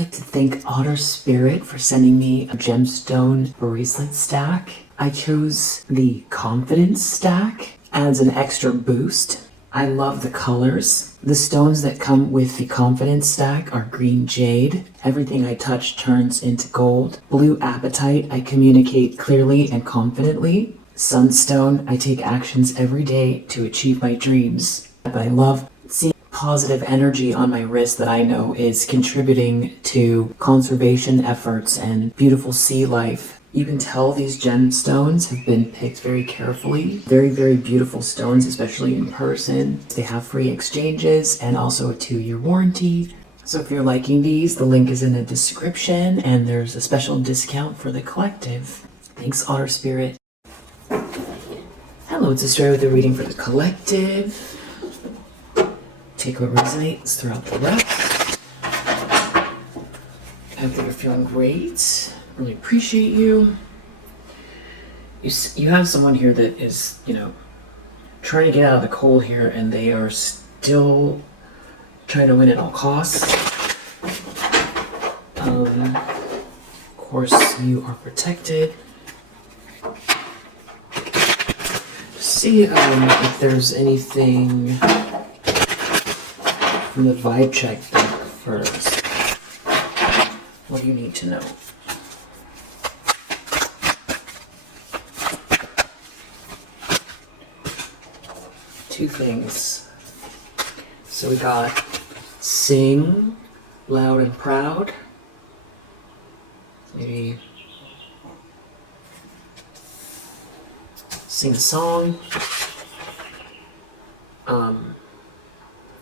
like to thank Otter Spirit for sending me a gemstone bracelet stack. I chose the confidence stack, adds an extra boost. I love the colors. The stones that come with the confidence stack are green jade. Everything I touch turns into gold. Blue apatite, I communicate clearly and confidently. Sunstone, I take actions every day to achieve my dreams. I love seeing positive energy on my wrist that I know is contributing to conservation efforts and beautiful sea life. You can tell these gemstones have been picked very carefully. Very, very beautiful stones, especially in person. They have free exchanges and also a 2-year warranty. So if you're liking these, the link is in the description and there's a special discount for the collective. Thanks, Otter Spirit. Hello, it's Australia with a reading for the collective. Take what resonates throughout the rest. I hope that you're feeling great. Really appreciate you. You have someone here that is, trying to get out of the cold here, and they are still trying to win at all costs. Of course, you are protected. See if there's anything from the vibe check deck first. What do you need to know? Two things. So we got sing loud and proud. Maybe sing a song.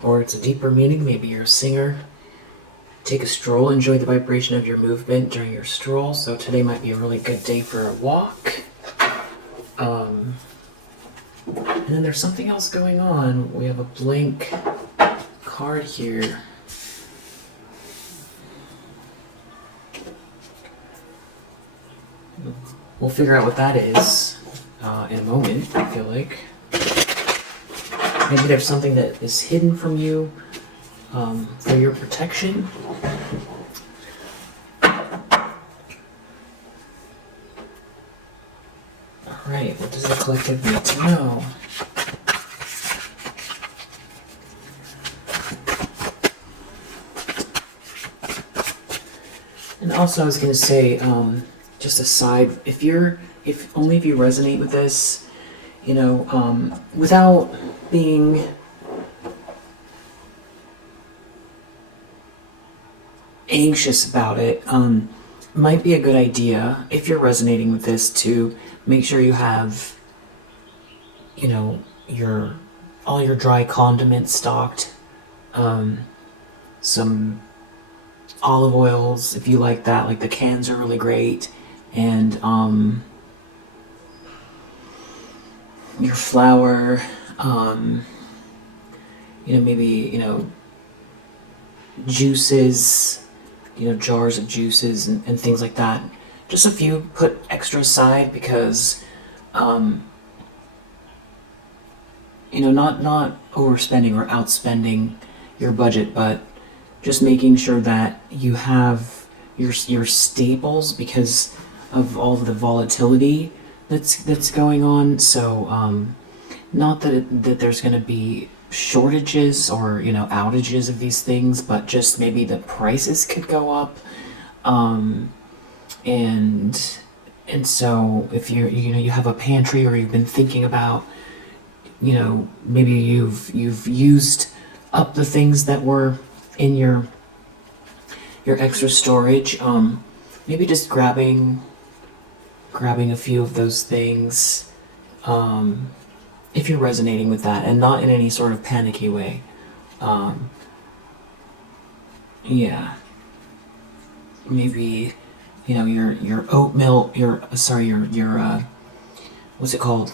Or it's a deeper meaning. Maybe you're a singer. Take a stroll. Enjoy the vibration of your movement during your stroll. So today might be a really good day for a walk. And then there's something else going on. We have a blank card here. We'll figure out what that is in a moment, I feel like. Maybe there's something that is hidden from you for your protection. Alright, what does the collective need to know? And also I was going to say, just a side, if you resonate with this, without being anxious about it, might be a good idea, if you're resonating with this, to make sure you have, all your dry condiments stocked, some olive oils, if you like that, like the cans are really great, and your flour, maybe, juices, jars of juices and things like that. Just a few, put extra aside because, not overspending or outspending your budget, but just making sure that you have your staples because of all of the volatility that's going on. So not that there's going to be shortages or outages of these things, but just maybe the prices could go up, and so if you have a pantry, or you've been thinking about maybe you've used up the things that were in your extra storage, maybe just grabbing a few of those things, if you're resonating with that, and not in any sort of panicky way. Maybe your oat milk, your what's it called,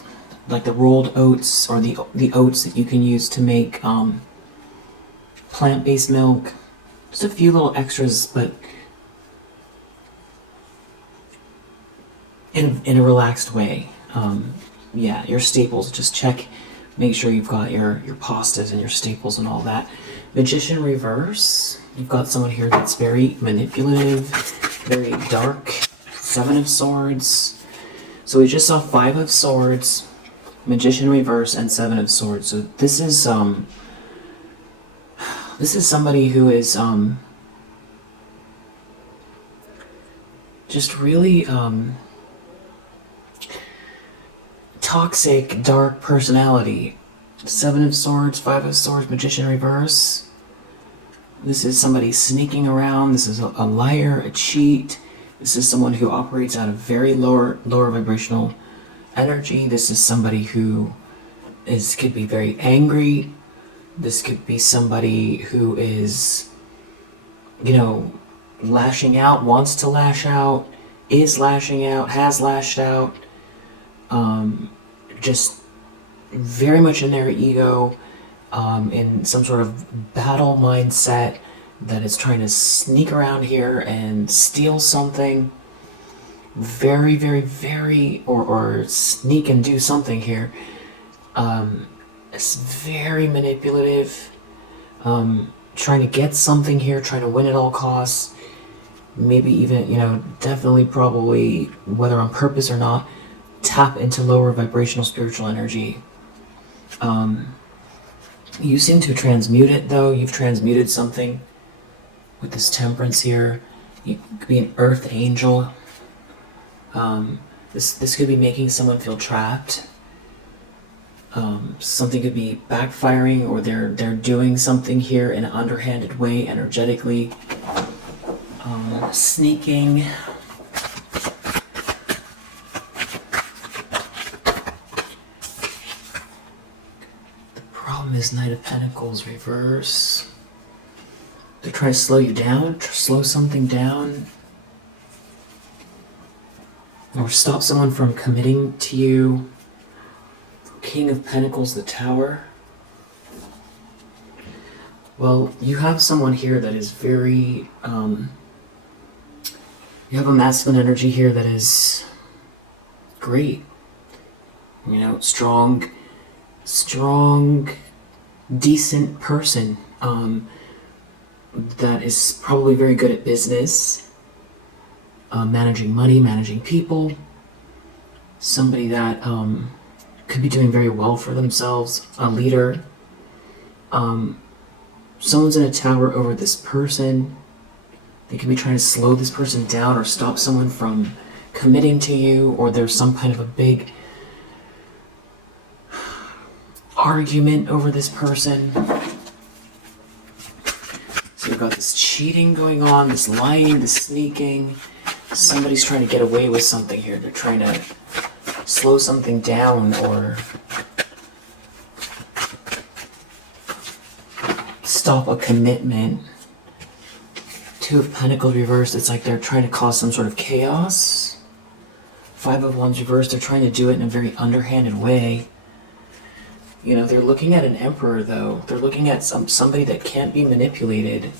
like the rolled oats, or the oats that you can use to make plant-based milk. Just a few little extras, but in a relaxed way. Your staples, just check, make sure you've got your pastas and your staples and all that. Magician reverse. You've got someone here that's very manipulative, very dark. Seven of Swords. So we just saw Five of Swords, Magician reverse, and Seven of Swords. So this is somebody who is just really toxic, dark personality. Seven of Swords, Five of Swords, Magician reverse. This is somebody sneaking around. This is a liar, a cheat. This is someone who operates out of very lower vibrational energy. This is somebody who could be very angry. This could be somebody who is, lashing out, wants to lash out, is lashing out, has lashed out. Just very much in their ego, in some sort of battle mindset that is trying to sneak around here and steal something. Very, very, very, or sneak and do something here. It's very manipulative, trying to get something here, trying to win at all costs. Maybe even, definitely, probably, whether on purpose or not, tap into lower vibrational spiritual energy. You seem to transmute it, though. You've transmuted something with this Temperance here. You could be an earth angel. This could be making someone feel trapped. Something could be backfiring, or they're doing something here in an underhanded way, energetically. Sneaking. The problem is Knight of Pentacles reverse. They're trying to slow you down, slow something down, or stop someone from committing to you. King of Pentacles, the Tower. Well, you have someone here that is very, you have a masculine energy here that is great. Strong, decent person. That is probably very good at business, managing money, managing people. Somebody that could be doing very well for themselves, a leader. Someone's in a tower over this person. They could be trying to slow this person down or stop someone from committing to you, or there's some kind of a big argument over this person. So you've got this cheating going on, this lying, this sneaking. Somebody's trying to get away with something here. They're trying to slow something down or stop a commitment. Two of Pentacles reversed, it's like they're trying to cause some sort of chaos. Five of Wands reversed, they're trying to do it in a very underhanded way. They're looking at an Emperor, though. They're looking at somebody that can't be manipulated.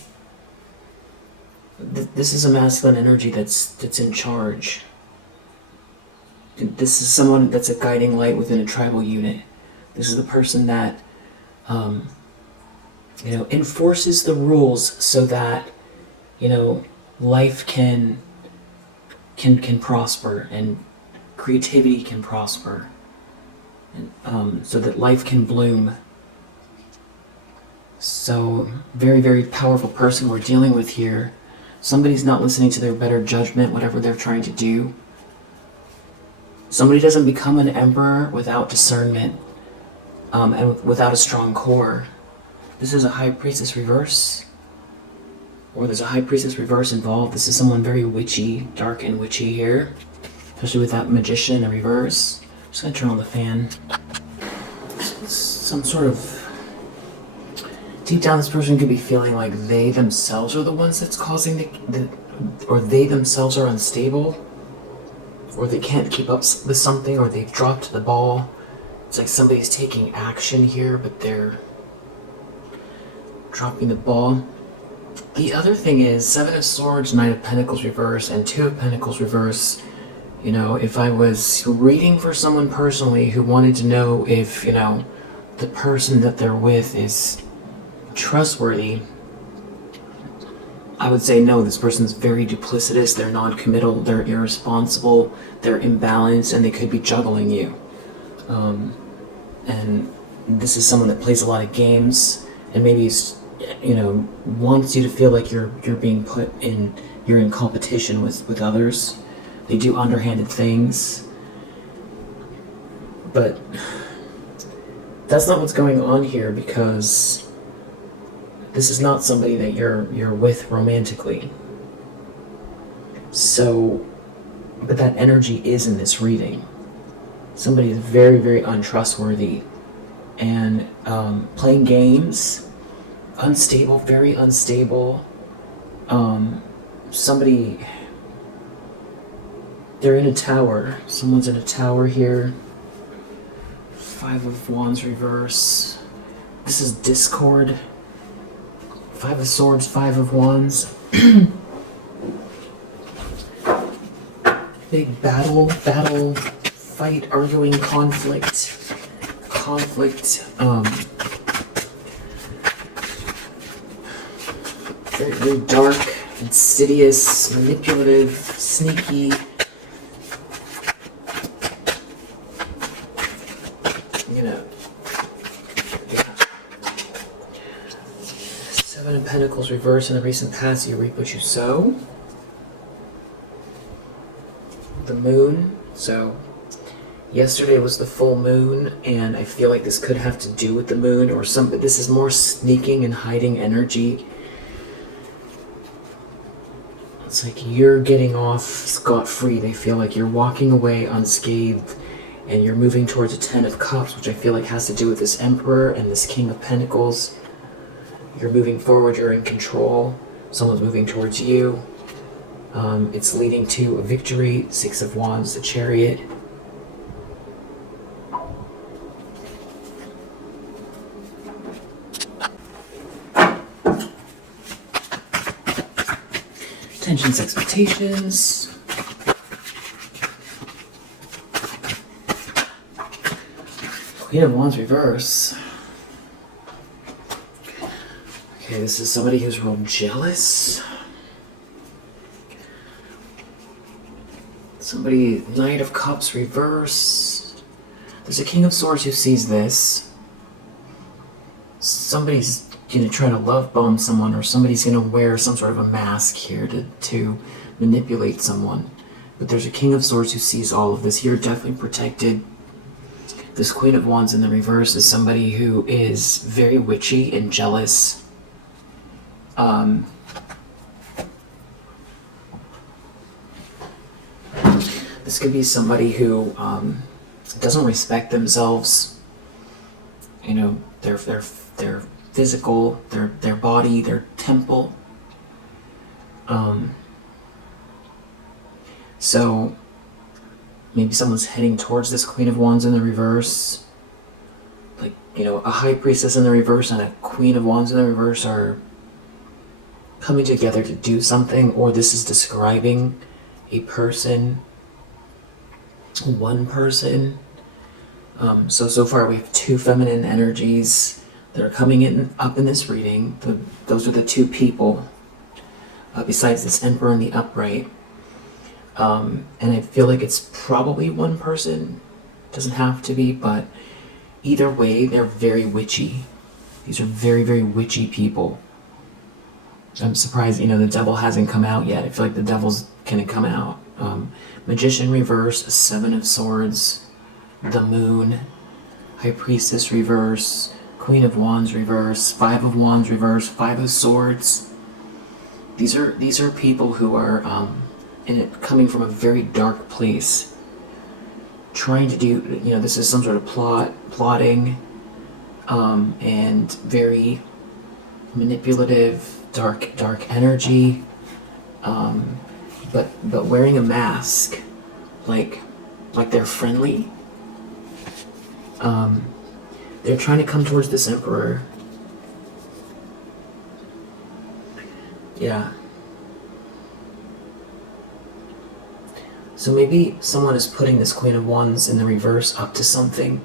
This is a masculine energy that's in charge. This is someone that's a guiding light within a tribal unit. This is the person that, enforces the rules so that, life can prosper and creativity can prosper, and so that life can bloom. So, very, very powerful person we're dealing with here. Somebody's not listening to their better judgment, whatever they're trying to do. Somebody doesn't become an emperor without discernment, and without a strong core. This is a High Priestess reverse, or there's a High Priestess reverse involved. This is someone very witchy, dark and witchy here, especially with that Magician in reverse. I'm just gonna turn on the fan. Some sort of, deep down this person could be feeling like they themselves are the ones that's causing or they themselves are unstable, or they can't keep up with something, or they've dropped the ball. It's like somebody's taking action here, but they're dropping the ball. The other thing is Seven of Swords, Knight of Pentacles reverse, and Two of Pentacles reverse. If I was reading for someone personally who wanted to know if, the person that they're with is trustworthy, I would say no, this person's very duplicitous, they're non-committal, they're irresponsible, they're imbalanced, and they could be juggling you. And this is someone that plays a lot of games, and maybe wants you to feel like you're being you're in competition with others. They do underhanded things, but that's not what's going on here, because this is not somebody that you're with romantically. So, but that energy is in this reading. Somebody is very, very untrustworthy and playing games, unstable, very unstable. Somebody, they're in a tower. Someone's in a tower here. 5 of Wands reverse. This is discord. 5 of Swords, 5 of Wands. Big battle, fight, arguing, conflict. Very, very dark, insidious, manipulative, sneaky. Seven of Pentacles reverse. In the recent past, you reap what you sow. The moon. So yesterday was the full moon, and I feel like this could have to do with the moon, or something. This is more sneaking and hiding energy. It's like you're getting off scot-free. They feel like you're walking away unscathed, and you're moving towards a 10 of Cups, which I feel like has to do with this Emperor and this King of Pentacles. You're moving forward, you're in control. Someone's moving towards you. It's leading to a victory. 6 of Wands, the Chariot. Tensions, expectations. Queen of Wands reverse. Okay, this is somebody who's real jealous. Somebody, Knight of Cups reverse. There's a King of Swords who sees this. Somebody's trying to love bomb someone, or somebody's gonna wear some sort of a mask here to manipulate someone. But there's a King of Swords who sees all of this. You're definitely protected. This Queen of Wands in the reverse is somebody who is very witchy and jealous. This could be somebody who doesn't respect themselves. Their physical, their body, their temple. So maybe someone's heading towards this Queen of Wands in the reverse. Like, a High Priestess in the reverse and a Queen of Wands in the reverse are coming together to do something, or this is describing a person, one person. So far we have 2 feminine energies that are coming up in this reading. Those are the 2 people, besides this Emperor and the Upright. And I feel like it's probably one person. Doesn't have to be, but either way, they're very witchy. These are very, very witchy people. I'm surprised, the Devil hasn't come out yet. I feel like the Devil's gonna come out. Magician reverse, 7 of Swords, the Moon, High Priestess reverse, Queen of Wands reverse, 5 of Wands reverse, 5 of Swords. These are people who are coming from a very dark place, trying to do, this is some sort of plotting, and very manipulative, dark energy, but wearing a mask, like they're friendly. They're trying to come towards this Emperor. Yeah. So maybe someone is putting this Queen of Wands in the reverse up to something.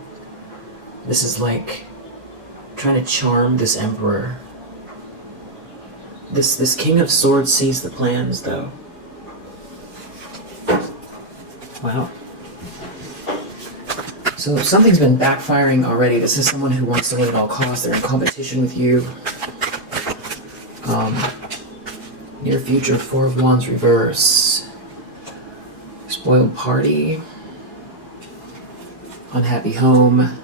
This is like trying to charm this Emperor. This King of Swords sees the plans, though. Wow. So if something's been backfiring already, this is someone who wants to win at all costs. They're in competition with you. Near future, Four of Wands reverse. Spoiled party. Unhappy home.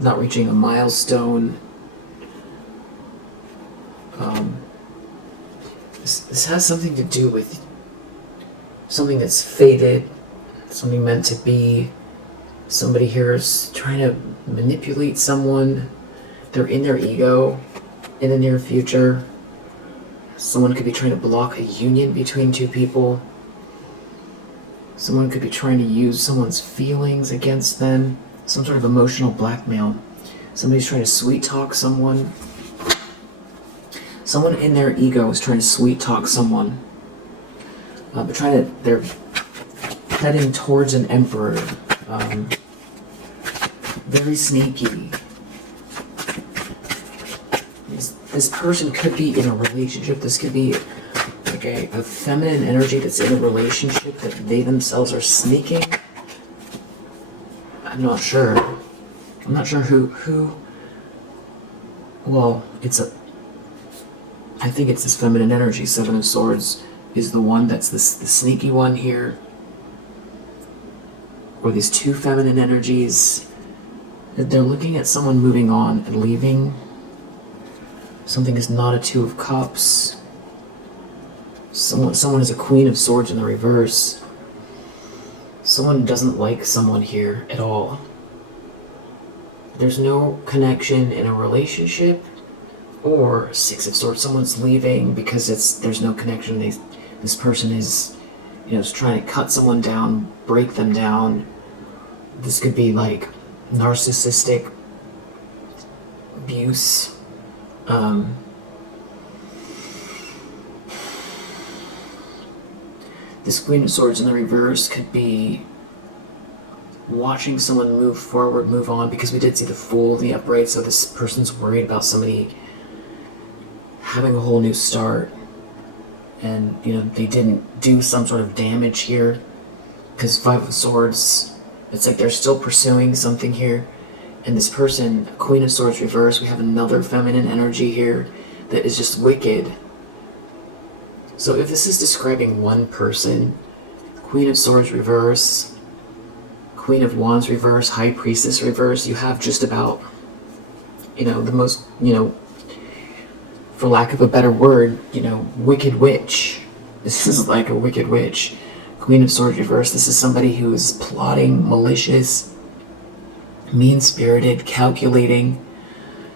Not reaching a milestone. This has something to do with something that's fated, something meant to be. Somebody here is trying to manipulate someone. They're in their ego in the near future. Someone could be trying to block a union between two people. Someone could be trying to use someone's feelings against them. Some sort of emotional blackmail. Somebody's trying to sweet talk someone. Someone in their ego is trying to sweet talk someone. They're heading towards an emperor. Very sneaky. This person could be in a relationship. This could be like a feminine energy that's in a relationship that they themselves are sneaking. I'm not sure. I'm not sure who. Well, I think it's this feminine energy. Seven of Swords is the one that's the sneaky one here. Or these two feminine energies. They're looking at someone moving on and leaving. Something is not a Two of Cups. Someone is a Queen of Swords in the reverse. Someone doesn't like someone here at all. There's no connection in a relationship. Or Six of Swords, someone's leaving because there's no connection. This person is trying to cut someone down, break them down. This could be like narcissistic abuse. This Queen of Swords in the reverse could be watching someone move forward, move on, because we did see the Fool in the upright, so this person's worried about somebody having a whole new start, and they didn't do some sort of damage here, because Five of Swords, it's like they're still pursuing something here. And this person, Queen of Swords reverse, we have another feminine energy here that is just wicked. So if this is describing one person, Queen of Swords reverse, Queen of Wands reverse, High Priestess reverse, you have just about the most for lack of a better word, wicked witch. This is like a wicked witch. Queen of Swords reverse, this is somebody who is plotting, malicious, mean-spirited, calculating,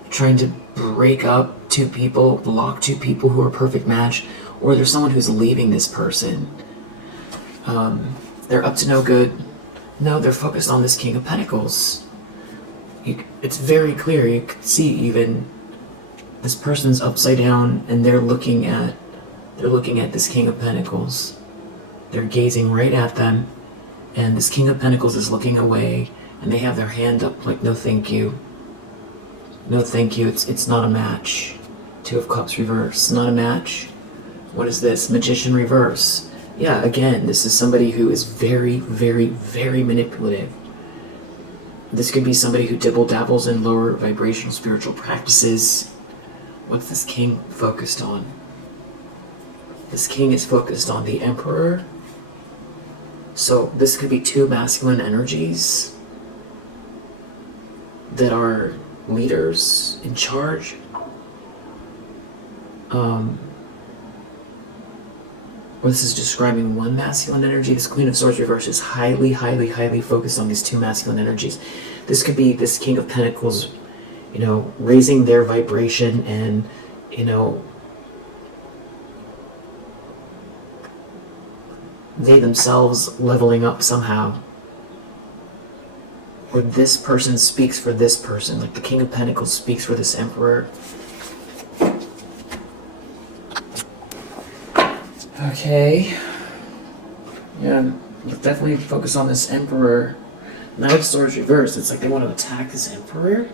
trying to break up two people, block two people who are a perfect match, or there's someone who's leaving this person. They're up to no good. No, they're focused on this King of Pentacles. It's very clear, you can see even this person's upside down and they're looking at this King of Pentacles. They're gazing right at them, and this King of Pentacles is looking away, and they have their hand up like, no thank you. No thank you, it's not a match. Two of Cups reverse, not a match. What is this? Magician reverse. Yeah, again, this is somebody who is very, very, very manipulative. This could be somebody who dibble-dabbles in lower vibrational spiritual practices. What's this King focused on? This King is focused on the Emperor. So this could be two masculine energies that are leaders in charge. Or this is describing one masculine energy. This Queen of Swords reverse is highly, highly, highly focused on these two masculine energies. This could be this King of Pentacles, raising their vibration and, they themselves leveling up somehow. Or this person speaks for this person, like the King of Pentacles speaks for this Emperor. Okay. Yeah, let's definitely focus on this Emperor. Knight of Swords reversed. It's like they want to attack this Emperor.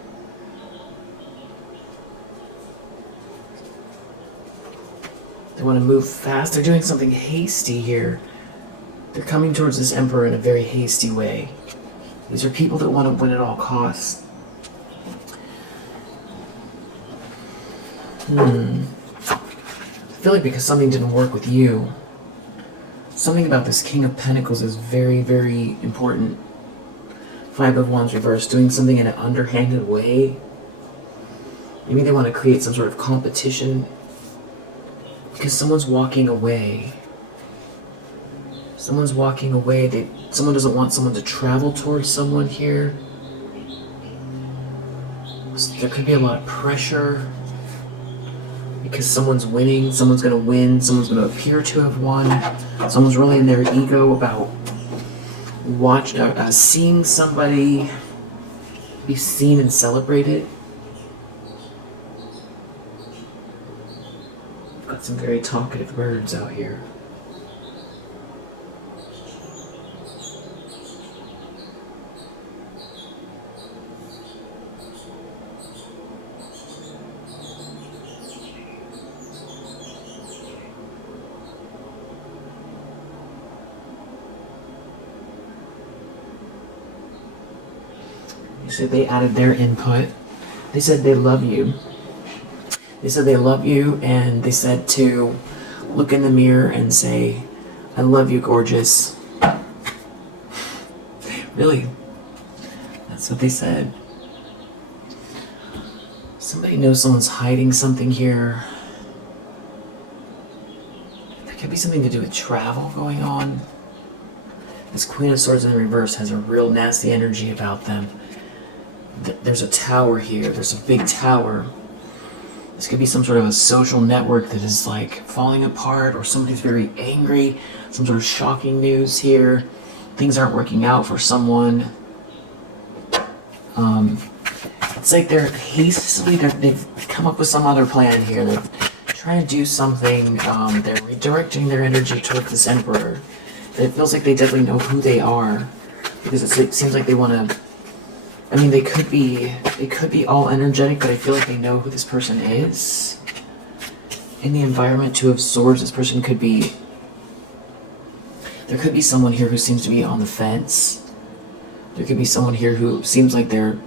They want to move fast. They're doing something hasty here. They're coming towards this Emperor in a very hasty way. These are people that want to win at all costs. I feel like because something didn't work with you, something about this King of Pentacles is very, very important. Five of Wands reversed, doing something in an underhanded way. Maybe they want to create some sort of competition because someone's walking away. Someone's walking away. Someone doesn't want someone to travel towards someone here. So there could be a lot of pressure because someone's winning. Someone's going to win. Someone's going to appear to have won. Someone's really in their ego about seeing somebody be seen and celebrated. Got some very talkative birds out here. They said they added their input. They said they love you. They said they love you, and they said to look in the mirror and say, I love you, gorgeous. Really? That's what they said. Somebody knows someone's hiding something here. There could be something to do with travel going on. This Queen of Swords in reverse has a real nasty energy about them. There's a tower here. There's a big tower. This could be some sort of a social network that is like falling apart, or somebody's very angry. Some sort of shocking news here. Things aren't working out for someone. It's like they're hastily, they've come up with some other plan here. They're trying to do something. They're redirecting their energy toward this Emperor. And it feels like they definitely know who they are, because it seems like they want to. I mean, they could be all energetic, but I feel like they know who this person is. In the environment, Two of Swords, this person could be... There could be someone here who seems to be on the fence. There could be someone here who seems like they're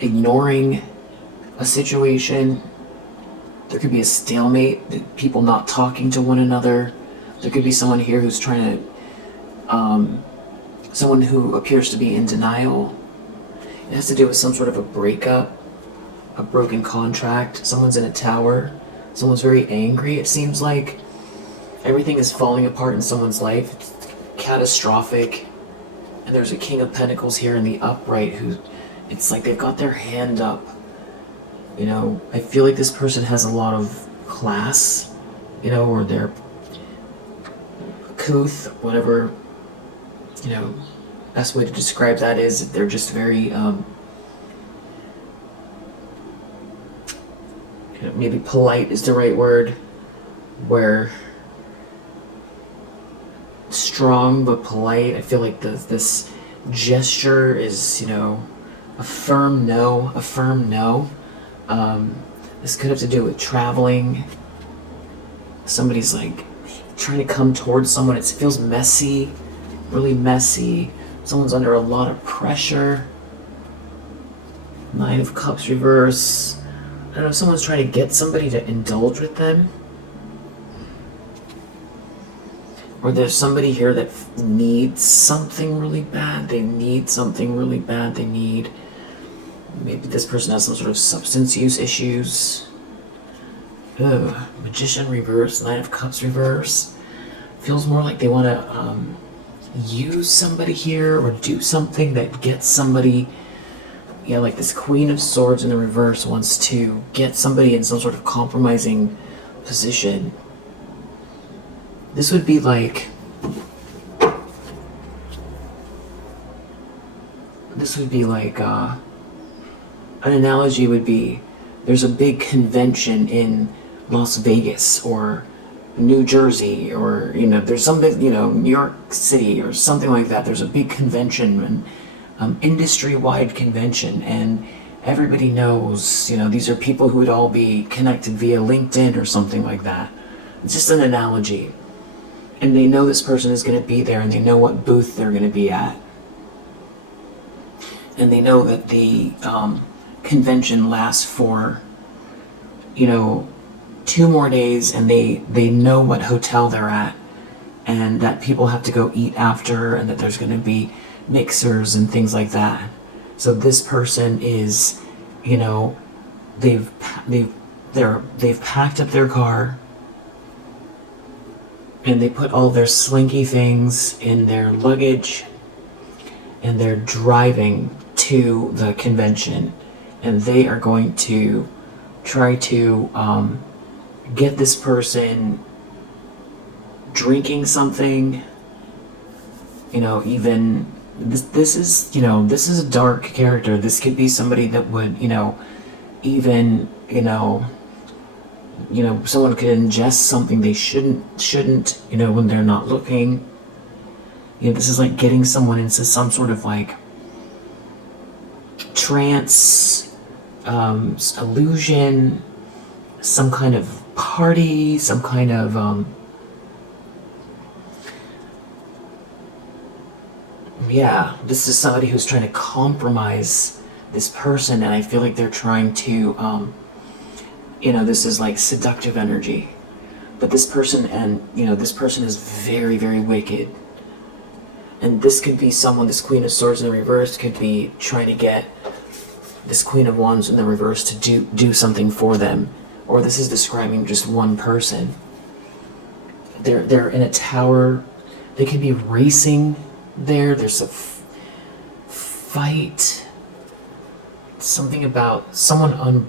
ignoring a situation. There could be a stalemate, people not talking to one another. There could be someone here who's trying to... someone who appears to be in denial. It has to do with some sort of a breakup, a broken contract. Someone's in a tower. Someone's very angry. It seems like everything is falling apart in someone's life. It's catastrophic. And there's a King of Pentacles here in the upright who, it's like they've got their hand up. You know, I feel like this person has a lot of class, you know, or they're couth, whatever. You know, best way to describe that is they're just very, you know, maybe polite is the right word, where strong but polite. I feel like this gesture is, you know, a firm no, a firm no. This could have to do with traveling. Somebody's like trying to come towards someone. It feels messy. Really messy. Someone's under a lot of pressure. Nine of Cups reverse. I don't know, someone's trying to get somebody to indulge with them. Or there's somebody here that needs something really bad. They need something really bad. They need... Maybe this person has some sort of substance use issues. Ugh. Magician reverse. Nine of Cups reverse. Feels more like they want to... use somebody here or do something that gets somebody, yeah, like this Queen of Swords in the reverse wants to get somebody in some sort of compromising position. This would be like, an analogy would be, there's a big convention in Las Vegas or New Jersey, or, you know, there's some big, you know, New York City or something like that. There's a big convention, an industry-wide convention, and everybody knows, these are people who would all be connected via LinkedIn or something like that. It's just an analogy. And they know this person is going to be there, and they know what booth they're going to be at. And they know that the convention lasts for, 2 more days, and they know what hotel they're at, and that people have to go eat after, and that there's going to be mixers and things like that. So this person is, they've packed up their car, and they put all their slinky things in their luggage, and they're driving to the convention, and they are going to try to get this person drinking something, even this is a dark character. This could be somebody that would even someone could ingest something they shouldn't when they're not looking. This is like getting someone into some sort of like trance, illusion, some kind of party, some kind of this is somebody who's trying to compromise this person, and I feel like they're trying to this is like seductive energy. But this person is very, very wicked. And this could be someone, this Queen of Swords in the reverse could be trying to get this Queen of Wands in the reverse to do something for them. Or this is describing just one person. They're in a tower. They could be racing there. There's a fight. Something about someone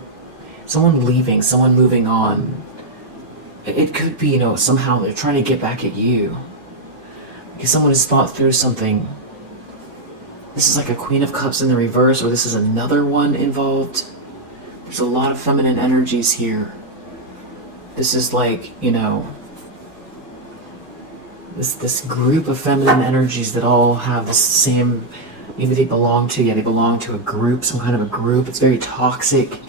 leaving, someone moving on. It could be, somehow they're trying to get back at you. Because someone has thought through something. This is like a Queen of Cups in the reverse, or this is another one involved. There's a lot of feminine energies here. This is like, this group of feminine energies that all have the same, maybe they belong to a group, some kind of a group. It's very toxic.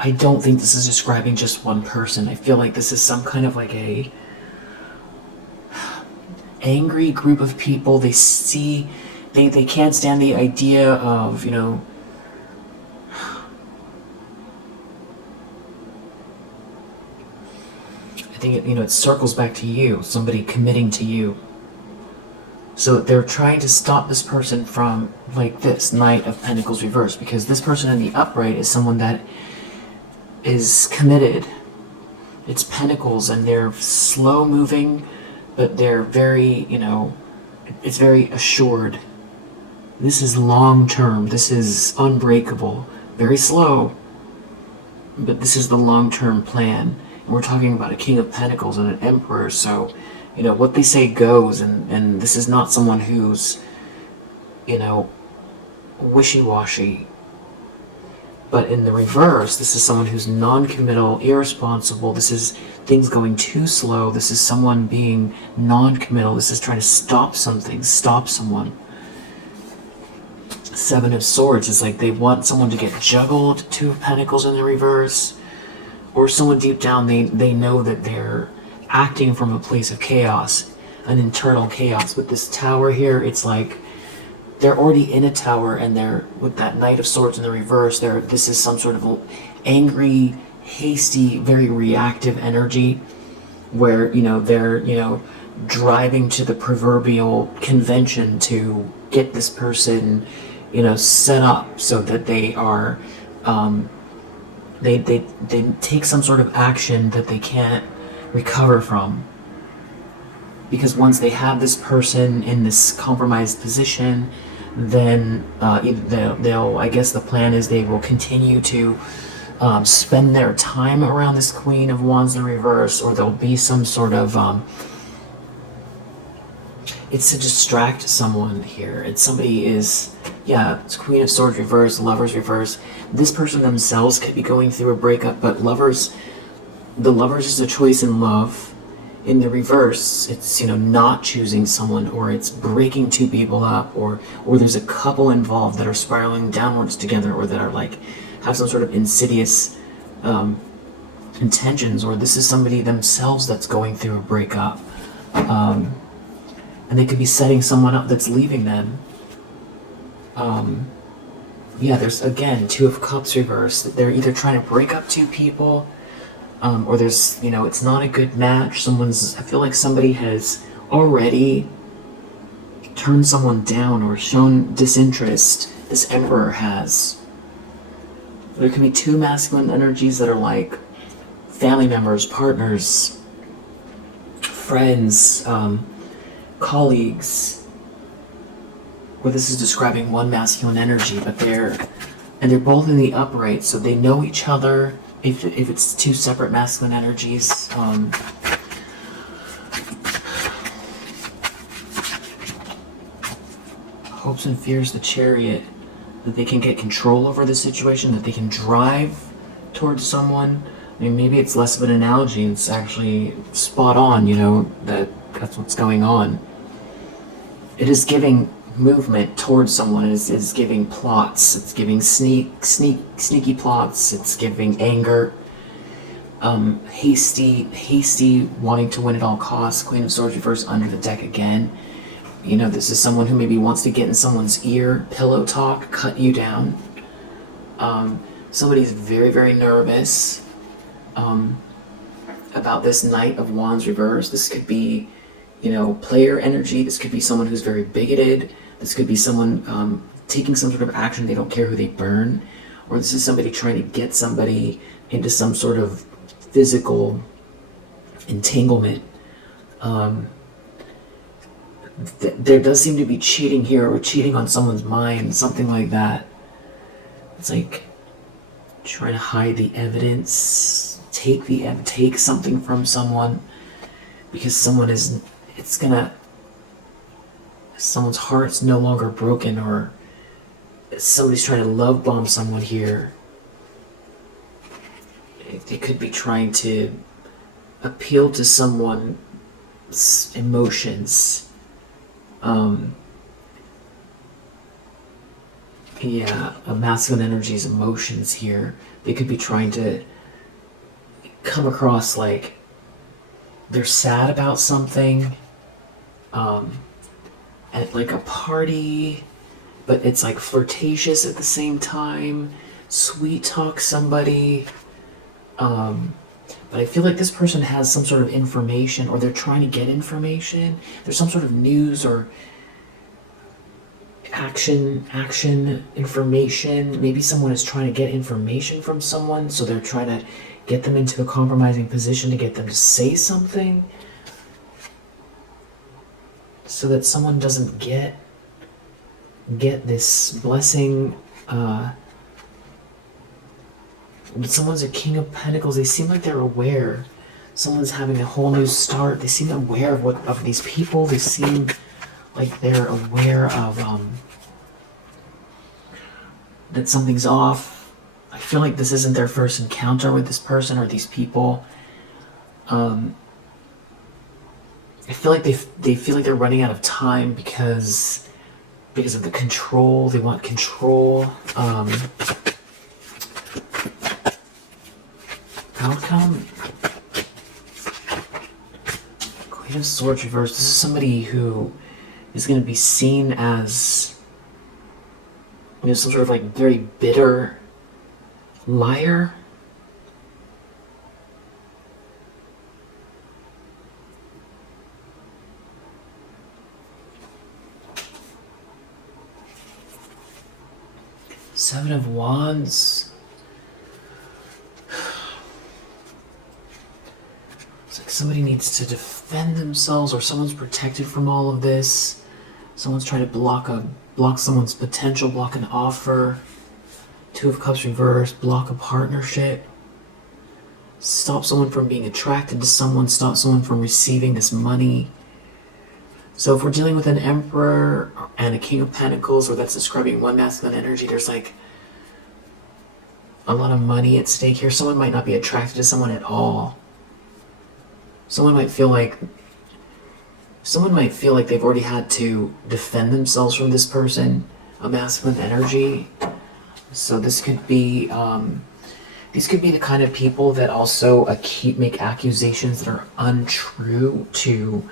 I don't think this is describing just one person. I feel like this is some kind of like a angry group of people. They can't stand the idea of, I think it circles back to you, somebody committing to you. So they're trying to stop this person from, like this, Knight of Pentacles reverse, because this person in the upright is someone that is committed. It's Pentacles, and they're slow moving, but they're very, it's very assured. This is long term. This is unbreakable. Very slow, but this is the long term plan. And we're talking about a King of Pentacles and an Emperor, so what they say goes, and this is not someone who's, wishy-washy. But in the reverse, this is someone who's non-committal, irresponsible. This is things going too slow. This is someone being non-committal. This is trying to stop something, stop someone. Seven of Swords is like they want someone to get juggled. Two of Pentacles in the reverse. Or someone deep down, they know that they're acting from a place of chaos, an internal chaos. With this tower here, it's like they're already in a tower, and they're with that Knight of Swords in the reverse. This is some sort of angry, hasty, very reactive energy, where they're driving to the proverbial convention to get this person set up so that they are they take some sort of action that they can't recover from. Because once they have this person in this compromised position, then they'll, I guess the plan is they will continue to spend their time around this Queen of Wands in reverse, or there'll be some sort of it's to distract someone here. It's somebody is, it's Queen of Swords reverse, Lovers reverse. This person themselves could be going through a breakup, but the Lovers is a choice in love, In the reverse, it's, not choosing someone, or it's breaking two people up, or there's a couple involved that are spiraling downwards together, or that are like, have some sort of insidious intentions, or this is somebody themselves that's going through a breakup. And they could be setting someone up that's leaving them. There's, again, Two of Cups reversed. They're either trying to break up two people, or there's, it's not a good match. I feel like somebody has already turned someone down or shown disinterest. This Emperor has. There could be two masculine energies that are like family members, partners, friends, colleagues, where this is describing one masculine energy, but they're both in the upright, so they know each other. If it's two separate masculine energies, hopes and fears, the Chariot, that they can get control over the situation, that they can drive towards someone. I mean, maybe it's less of an analogy, and it's actually spot on, that's what's going on. It is giving movement towards someone. It is giving plots. It's giving sneaky plots. It's giving anger, hasty, wanting to win at all costs. Queen of Swords reversed under the deck again. This is someone who maybe wants to get in someone's ear, pillow talk, cut you down. Somebody's very, very nervous about this Knight of Wands reverse. This could be, player energy. This could be someone who's very bigoted. This could be someone taking some sort of action. They don't care who they burn. Or this is somebody trying to get somebody into some sort of physical entanglement. There does seem to be cheating here, or cheating on someone's mind, something like that. It's like trying to hide the evidence, take something from someone, because someone's heart's no longer broken, or somebody's trying to love bomb someone here. They could be trying to appeal to someone's emotions. A masculine energy's emotions here. They could be trying to come across like they're sad about something, at like a party, but it's like flirtatious at the same time, sweet talk somebody, but I feel like this person has some sort of information, or they're trying to get information. There's some sort of news or action information. Maybe someone is trying to get information from someone, so they're trying to get them into a compromising position to get them to say something, so that someone doesn't get this blessing. Someone's a King of Pentacles. They seem like they're aware. Someone's having a whole new start. They seem aware of these people. They seem like they're aware of that something's off. I feel like this isn't their first encounter with this person or these people. I feel like they feel like they're running out of time because of the control. They want control. Outcome. Queen of Swords reversed. This is somebody who is going to be seen as some sort of like very bitter liar. Seven of Wands. It's like somebody needs to defend themselves, or someone's protected from all of this. Someone's trying to block someone's potential, block an offer. Two of Cups reversed, block a partnership. Stop someone from being attracted to someone, stop someone from receiving this money. So if we're dealing with an Emperor and a King of Pentacles, or that's describing one masculine energy, there's like a lot of money at stake here. Someone might not be attracted to someone at all. Someone might feel like they've already had to defend themselves from this person, a masculine energy. So this could be the kind of people that also make accusations that are untrue to,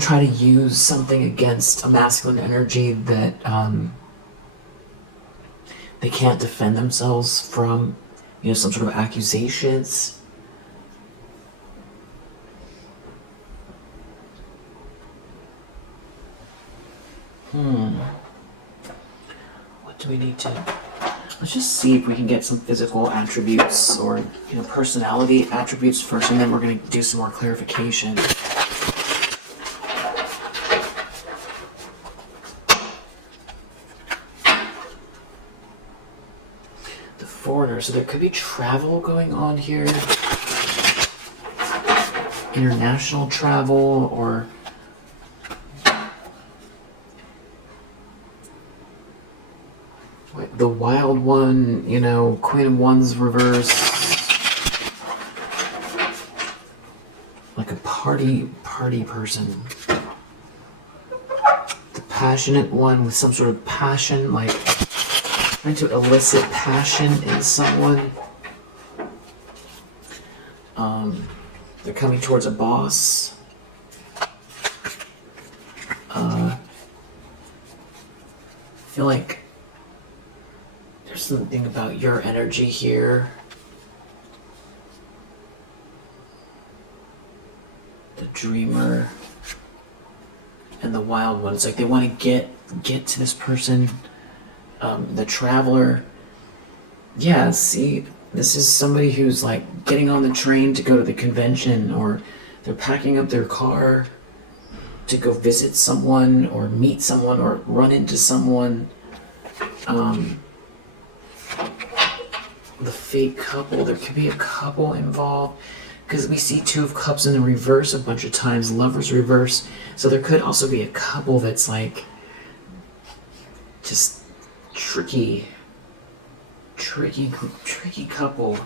try to use something against a masculine energy that they can't defend themselves from, some sort of accusations. What do we need to... Let's just see if we can get some physical attributes or, personality attributes first, and then we're going to do some more clarification. The foreigner. So there could be travel going on here. International travel, or... the wild one, Queen of Wands reverse. Like a party person. The passionate one with some sort of passion, like trying to elicit passion in someone. They're coming towards a boss. I feel like there's something about your energy here. The dreamer and the wild one. It's like they want to get to this person. The traveler. Yeah, see, this is somebody who's like getting on the train to go to the convention, or they're packing up their car to go visit someone or meet someone or run into someone. The fake couple, there could be a couple involved, because we see Two of Cups in the reverse a bunch of times, Lovers reverse, so there could also be a couple that's like just tricky couple.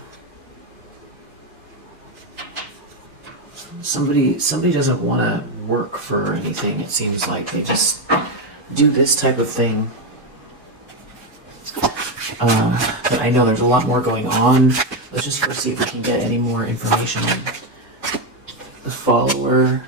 Somebody doesn't want to work for anything. It seems like they just do this type of thing. But I know there's a lot more going on. Let's just go see if we can get any more information on the follower.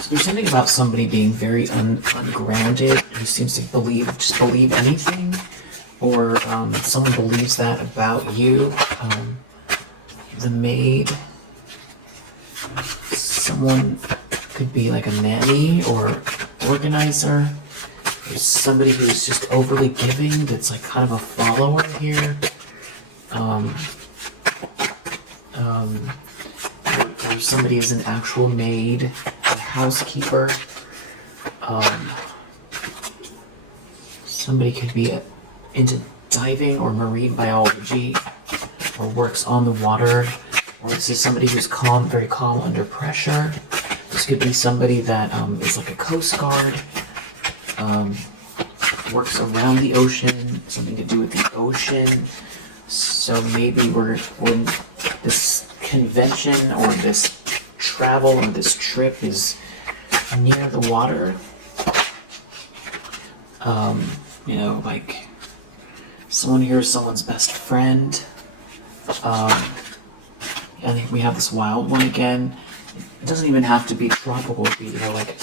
So there's something about somebody being very ungrounded, who seems to believe anything, or someone believes that about you. The maid. Someone could be like a nanny or organizer. There's somebody who's just overly giving, that's like kind of a follower here. Or somebody is an actual maid, a housekeeper. Somebody could be into diving or marine biology, or works on the water. Or this is somebody who's calm, very calm under pressure. This could be somebody that is like a coast guard, works around the ocean, something to do with the ocean. So maybe we're this convention or this travel or this trip is near the water. Like someone here is someone's best friend. I think we have this wild one again. It doesn't even have to be tropical. It could be, like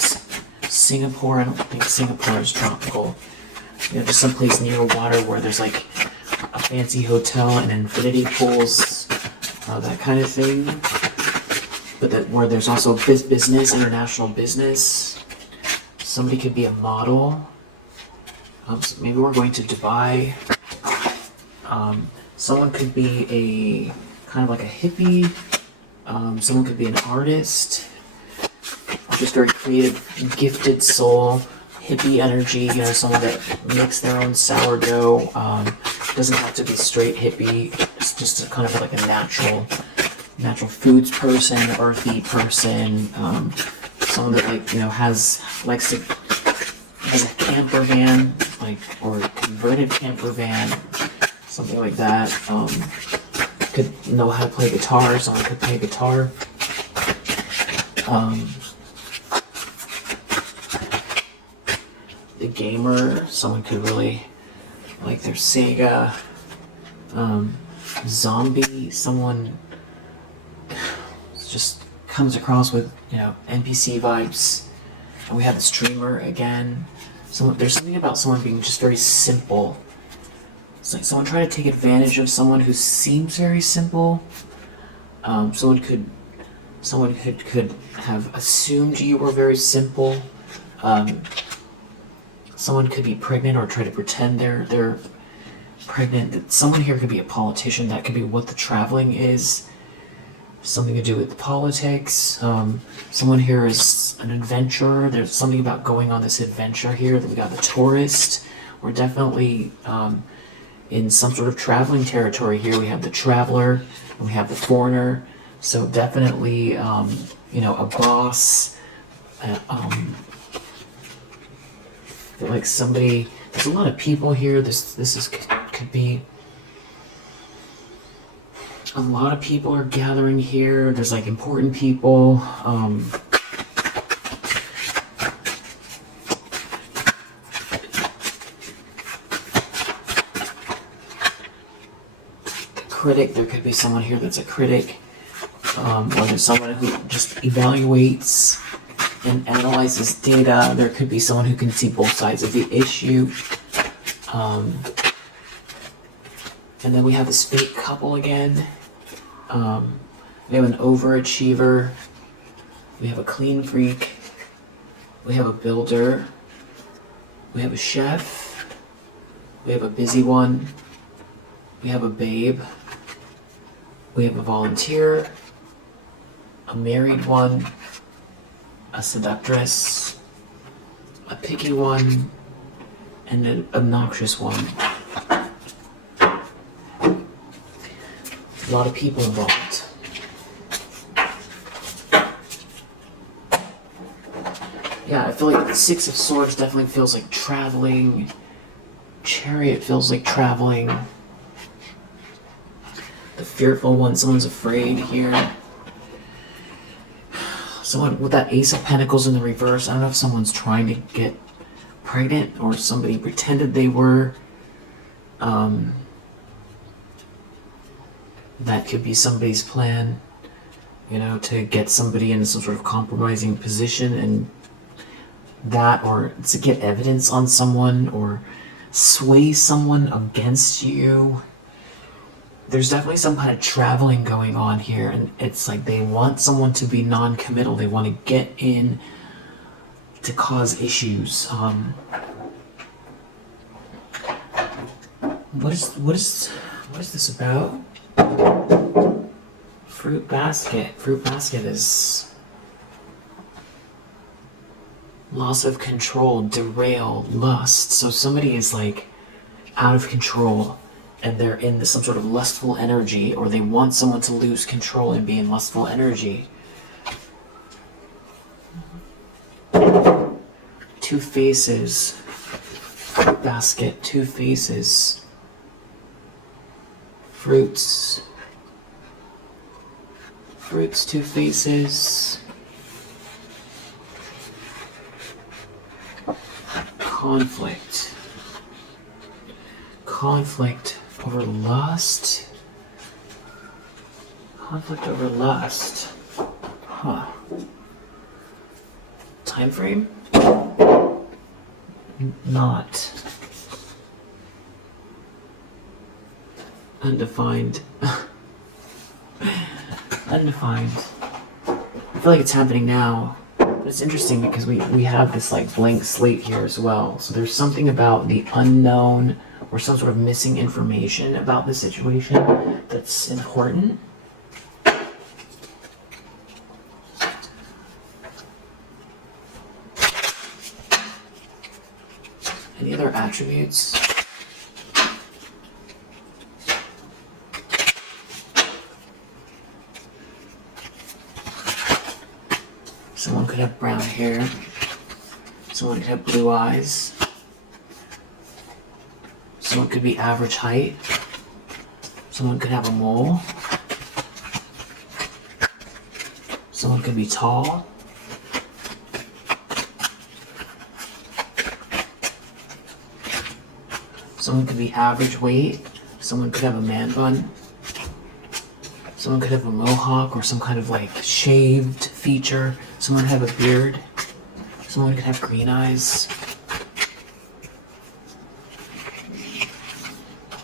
Singapore. I don't think Singapore is tropical. Just someplace near water where there's like a fancy hotel and infinity pools, that kind of thing. But where there's also business, international business. Somebody could be a model. So maybe we're going to Dubai. Someone could be a kind of like a hippie. Someone could be an artist, just very creative, gifted soul, hippie energy. Someone that makes their own sourdough. Doesn't have to be straight hippie. It's just a kind of like a natural foods person, earthy person. Someone that likes to There's a camper van, like, or a converted camper van, something like that. Could know how to play guitar, someone could play guitar. The gamer, someone could really like their Sega. Zombie, someone just comes across with, you know, NPC vibes. And we have the streamer again. So there's something about someone being just very simple. It's like someone trying to take advantage of someone who seems very simple. Someone could have assumed you were very simple. Someone could be pregnant or try to pretend they're pregnant. Someone here could be a politician. That could be what the traveling is. Something to do with politics. Someone here is an adventurer. There's something about going on this adventure here. We got the tourist. We're definitely in some sort of traveling territory here. We have the traveler and we have the foreigner. So definitely, you know, a boss. Like somebody. There's a lot of people here. This could be. A lot of people are gathering here. There's like important people. The critic, there could be someone here that's a critic. Or there's someone who just evaluates and analyzes data. There could be someone who can see both sides of the issue. And then we have this fake couple again. We have an overachiever. We have a clean freak. We have a builder. We have a chef. We have a busy one. We have a babe. We have a volunteer. A married one. A seductress. A picky one. And an obnoxious one. A lot of people involved. Yeah, I feel like the Six of Swords definitely feels like traveling. Chariot feels like traveling. The fearful one, someone's afraid here. Someone with that Ace of Pentacles in the reverse. I don't know if someone's trying to get pregnant or somebody pretended they were. That could be somebody's plan, you know, to get somebody in some sort of compromising position, and that, or to get evidence on someone or sway someone against you. There's definitely some kind of traveling going on here, and it's like they want someone to be non-committal. They want to get in to cause issues. What is this about? Fruit basket. Fruit basket is loss of control, derail, lust. So somebody is like out of control and they're in some sort of lustful energy, or they want someone to lose control and be in lustful energy. Two faces. Fruit basket, two faces. Fruits. Fruits, two faces. Conflict. Conflict over lust. Conflict over lust. Huh. Time frame? Not. Undefined. Undefined. I feel like it's happening now. But it's interesting because we have this like blank slate here as well. So there's something about the unknown or some sort of missing information about the situation that's important. Any other attributes? Someone could have brown hair. Someone could have blue eyes. Someone could be average height. Someone could have a mole. Someone could be tall. Someone could be average weight. Someone could have a man bun. Someone could have a mohawk or some kind of like shaved feature. Someone could have a beard. Someone could have green eyes.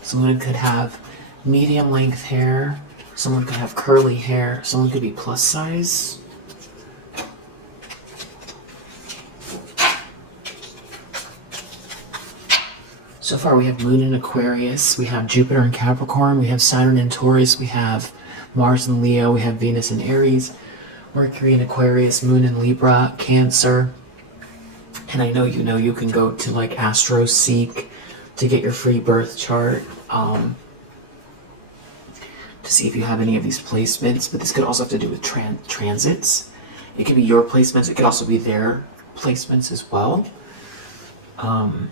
Someone could have medium length hair. Someone could have curly hair. Someone could be plus size. So far we have Moon in Aquarius, we have Jupiter in Capricorn, we have Saturn in Taurus, we have Mars in Leo, we have Venus in Aries, Mercury in Aquarius, Moon in Libra, Cancer. And I know you can go to like AstroSeek to get your free birth chart to see if you have any of these placements. But this could also have to do with transits. It could be your placements. It could also be their placements as well. The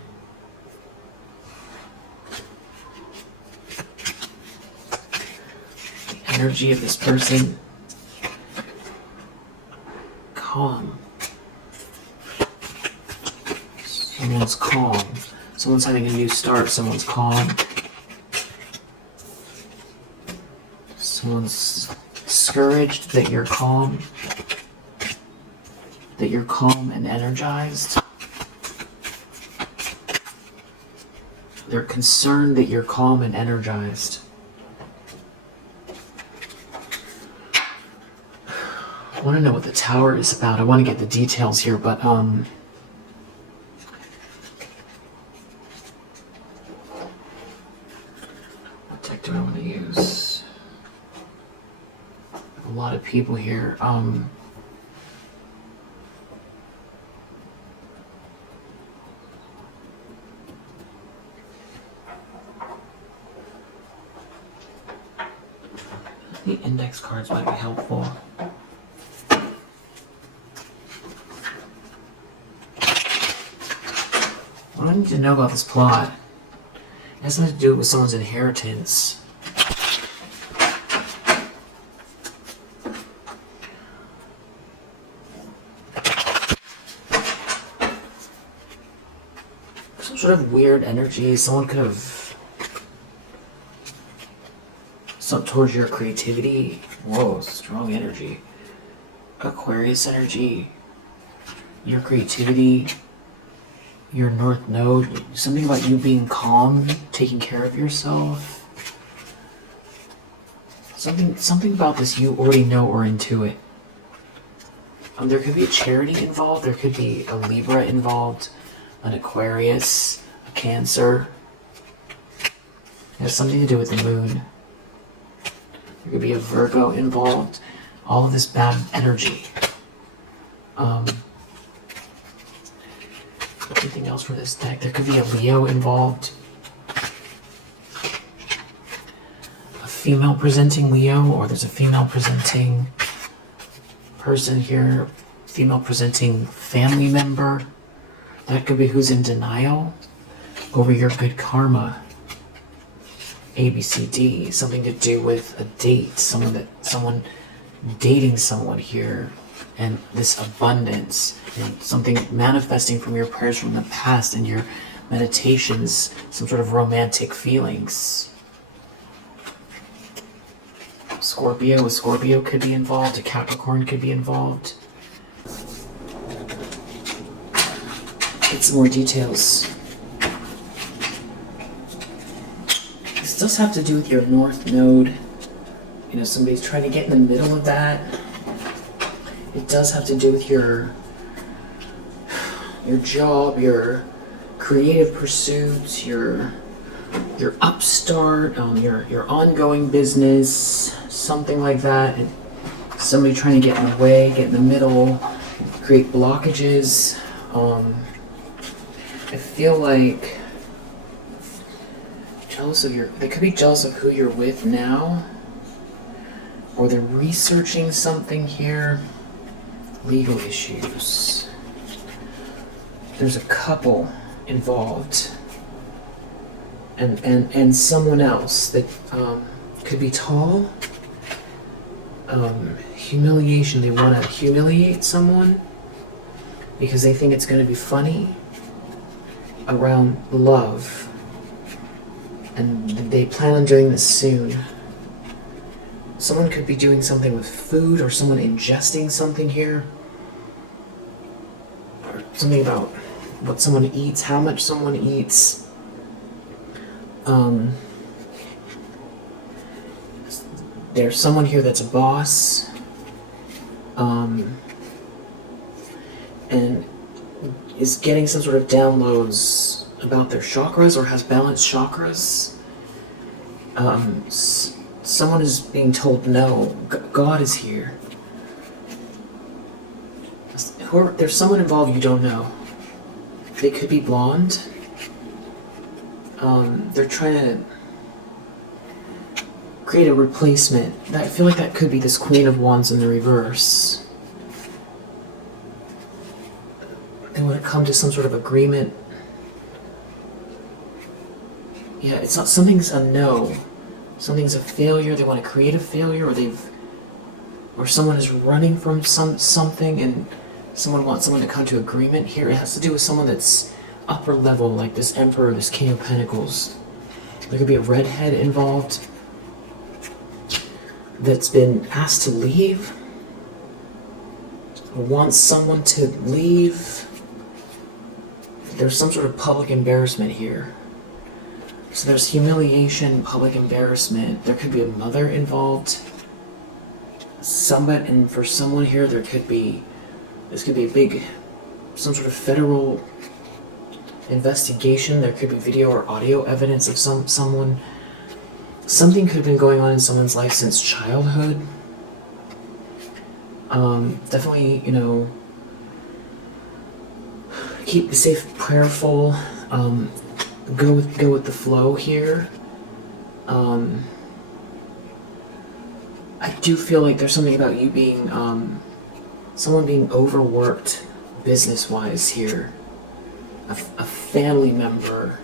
energy of this person. Calm. Someone's calm. Someone's having a new start. Someone's calm. Someone's discouraged that you're calm. That you're calm and energized. They're concerned that you're calm and energized. I want to know what the tower is about. I want to get the details here, but what deck do I want to use? A lot of people here. The index cards might be helpful. What do I need to know about this plot? It has something to do with someone's inheritance. Some sort of weird energy. Someone could have something towards your creativity. Whoa, strong energy. Aquarius energy. Your creativity. Your North Node. Something about you being calm, taking care of yourself. Something about this you already know or intuit. There could be a charity involved. There could be a Libra involved. An Aquarius. A Cancer. It has something to do with the moon. There could be a Virgo involved. All of this bad energy. Anything else for this deck? There could be a Leo involved. A female presenting Leo, or there's a female presenting person here. Female presenting family member. That could be who's in denial over your good karma. A, B, C, D. Something to do with a date. Someone dating someone here. And this abundance. And something manifesting from your prayers from the past and your meditations. Some sort of romantic feelings. A Scorpio could be involved. A Capricorn could be involved. Get some more details. This does have to do with your North Node. You know, somebody's trying to get in the middle of that. It does have to do with your job, your creative pursuits, your upstart, your ongoing business, something like that. And somebody trying to get in the way, get in the middle, create blockages. I feel like they could be jealous of who you're with now, or they're researching something here. Legal issues. there's a couple involved, and someone else that could be tall. Humiliation. They want to humiliate someone because they think it's going to be funny around love, and they plan on doing this soon. Someone could be doing something with food, or someone ingesting something here, or something about what someone eats, how much someone eats. There's someone here that's a boss, and is getting some sort of downloads about their chakras, or has balanced chakras. Someone is being told no. God is here. There's someone involved you don't know. They could be blonde. They're trying to create a replacement. I feel like that could be this Queen of Wands in the reverse. They want to come to some sort of agreement. Yeah, it's not, something's a no. Something's a failure. They want to create a failure, or someone is running from something, and someone wants someone to come to agreement. Here it has to do with someone that's upper level, like this Emperor, this King of Pentacles. There could be a redhead involved that's been asked to leave, or wants someone to leave. There's some sort of public embarrassment here. So there's humiliation, public embarrassment. There could be a mother involved. Somebody, and for someone here, this could be a big, some sort of federal investigation. There could be video or audio evidence of someone. Something could have been going on in someone's life since childhood. Definitely, keep the safe, prayerful. Go with the flow here. I do feel like there's something about you being someone being overworked business-wise here. A family member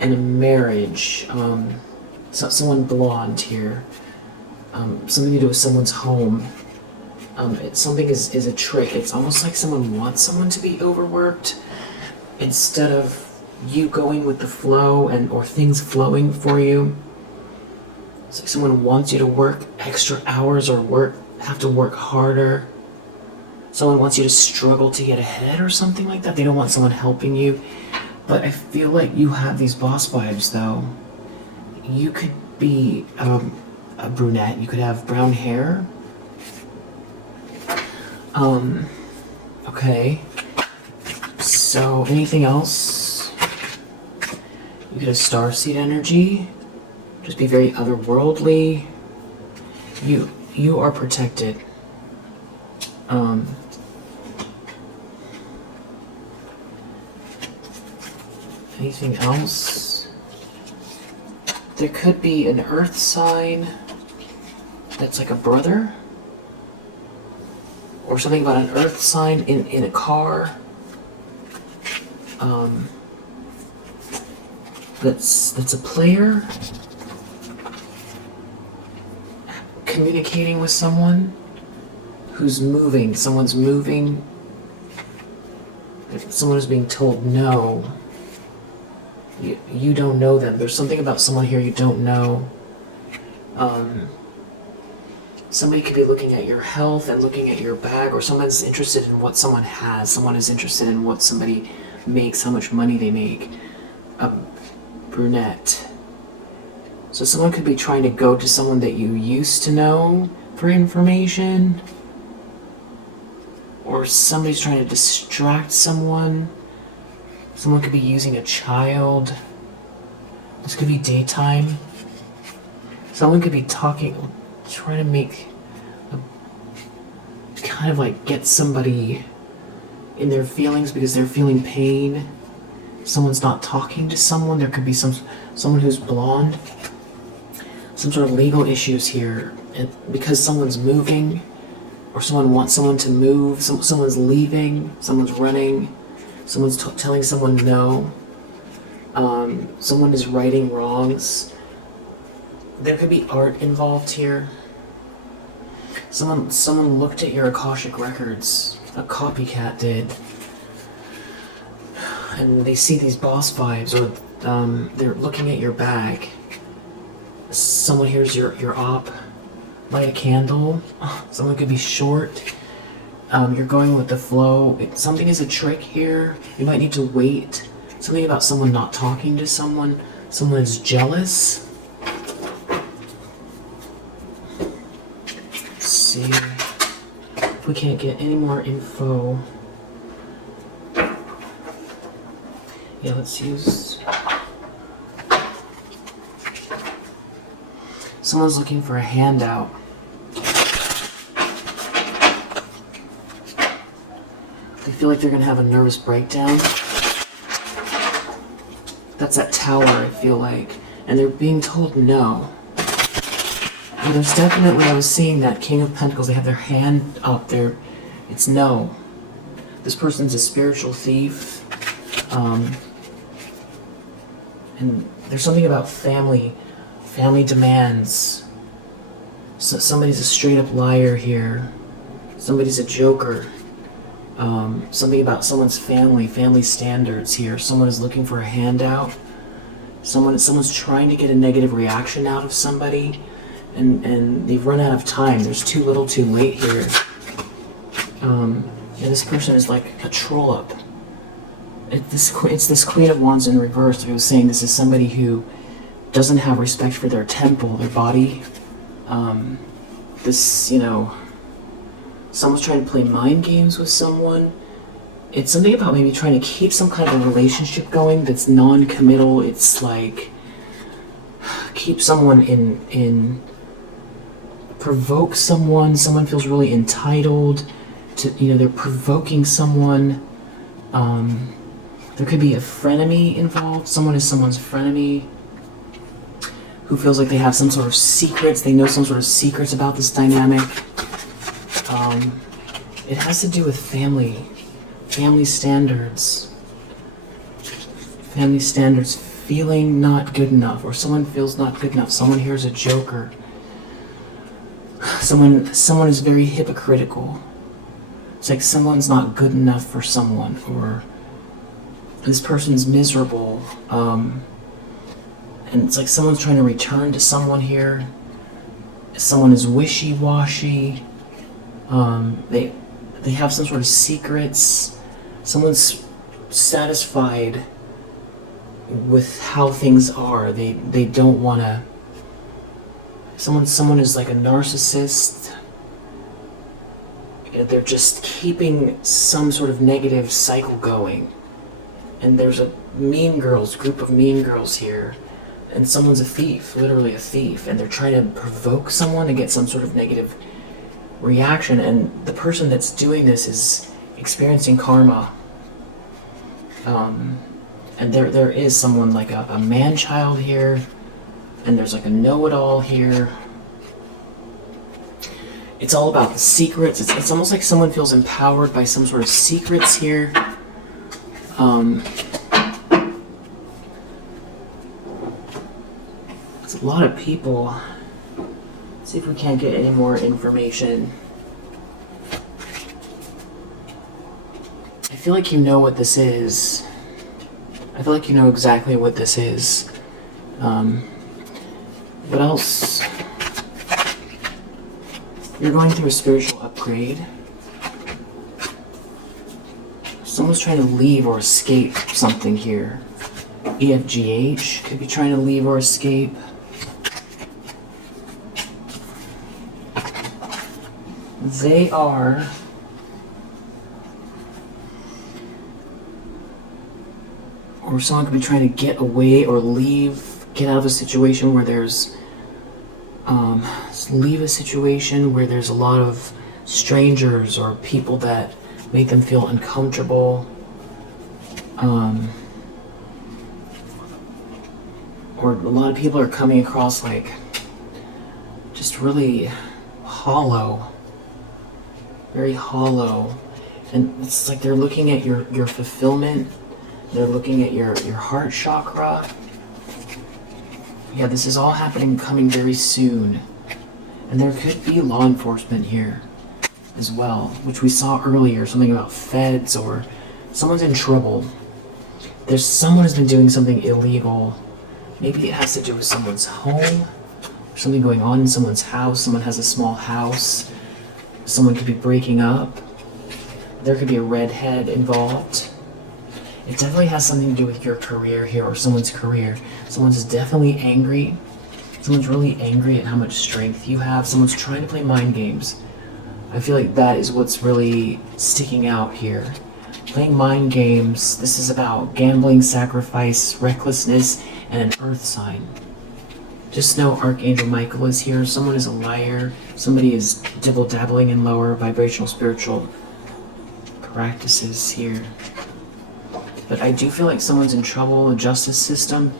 and a marriage. Someone blonde here. Something to do with someone's home. Something is a trick. It's almost like someone wants someone to be overworked instead of you going with the flow or things flowing for you. It's like someone wants you to work extra hours or have to work harder. Someone wants you to struggle to get ahead or something like that. They don't want someone helping you. But I feel like you have these boss vibes, though. You could be a brunette. You could have brown hair. Okay. So, anything else? You could have starseed energy. Just be very otherworldly. You are protected. Anything else? There could be an earth sign that's like a brother. Or something about an earth sign in a car. That's a player communicating with someone who's moving. Someone's moving. Someone is being told no. You don't know them. There's something about someone here you don't know. Somebody could be looking at your health and looking at your bag, or someone's interested in what someone has. Someone is interested in what somebody makes, how much money they make. Brunette. So someone could be trying to go to someone that you used to know for information. Or somebody's trying to distract someone. Someone could be using a child. This could be daytime. Someone could be talking, trying to make kind of like get somebody in their feelings because they're feeling pain. Someone's not talking to someone. There could be someone who's blonde. Some sort of legal issues here, and because someone's moving, or someone wants someone to move. Someone's leaving. Someone's running. Someone's telling someone no. Someone is righting wrongs. There could be art involved here. Someone looked at your Akashic records. A copycat did. And they see these boss vibes, or they're looking at your bag. Someone hears your op. Light a candle. Someone could be short. You're going with the flow. Something is a trick here. You might need to wait. Something about someone not talking to someone. Someone is jealous. Let's see if we can't get any more info. Yeah, let's use... Someone's looking for a handout. They feel like they're going to have a nervous breakdown. That's that tower, I feel like. And they're being told no. And there's definitely, I was seeing that King of Pentacles, they have their hand up there. It's no. This person's a spiritual thief. And there's something about family demands. So somebody's a straight up liar here. Somebody's a joker. Something about someone's family standards here. Someone is looking for a handout. Someone's trying to get a negative reaction out of somebody, and they've run out of time. There's too little too late here. And this person is like a troll up. It's this Queen of Wands in reverse. Like I was saying, this is somebody who doesn't have respect for their temple, their body. Someone's trying to play mind games with someone. It's something about maybe trying to keep some kind of relationship going that's non-committal. It's like keep someone provoke someone. Someone feels really entitled to, they're provoking someone. There could be a frenemy involved. Someone is someone's frenemy who feels like they have some sort of secrets. They know some sort of secrets about this dynamic. It has to do with family standards. Family standards, feeling not good enough, or someone feels not good enough. Someone hears a joker. Someone is very hypocritical. It's like someone's not good enough for someone, or this person's miserable. And it's like someone's trying to return to someone here. Someone is wishy-washy. They have some sort of secrets. Someone's satisfied with how things are. They don't want to. Someone is like a narcissist. They're just keeping some sort of negative cycle going. And there's a group of mean girls here. And someone's a thief, literally a thief. And they're trying to provoke someone to get some sort of negative reaction. And the person that's doing this is experiencing karma. And there is someone like a man-child here. And there's like a know-it-all here. It's all about the secrets. It's almost like someone feels empowered by some sort of secrets here. It's a lot of people. Let's see if we can't get any more information. I feel like you know what this is. I feel like you know exactly what this is. What else? You're going through a spiritual upgrade. Someone's trying to leave or escape something here. EFGH could be trying to leave or escape. They are... Or someone could be trying to get away or leave, get out of a situation where there's... leave a situation where there's a lot of strangers or people that make them feel uncomfortable. Or a lot of people are coming across like just really hollow. Very hollow. And it's like they're looking at your fulfillment. They're looking at your heart chakra. Yeah, this is all happening, coming very soon. And there could be law enforcement here as well, which we saw earlier, something about feds or someone's in trouble. There's someone who's been doing something illegal. Maybe it has to do with someone's home, or something going on in someone's house. Someone has a small house. Someone could be breaking up. There could be a redhead involved. It definitely has something to do with your career here, or someone's career. Someone's definitely angry. Someone's really angry at how much strength you have. Someone's trying to play mind games. I feel like that is what's really sticking out here. Playing mind games. This is about gambling, sacrifice, recklessness, and an earth sign. Just know Archangel Michael is here. Someone is a liar. Somebody is dibble-dabbling in lower vibrational spiritual practices here. But I do feel like someone's in trouble, the justice system.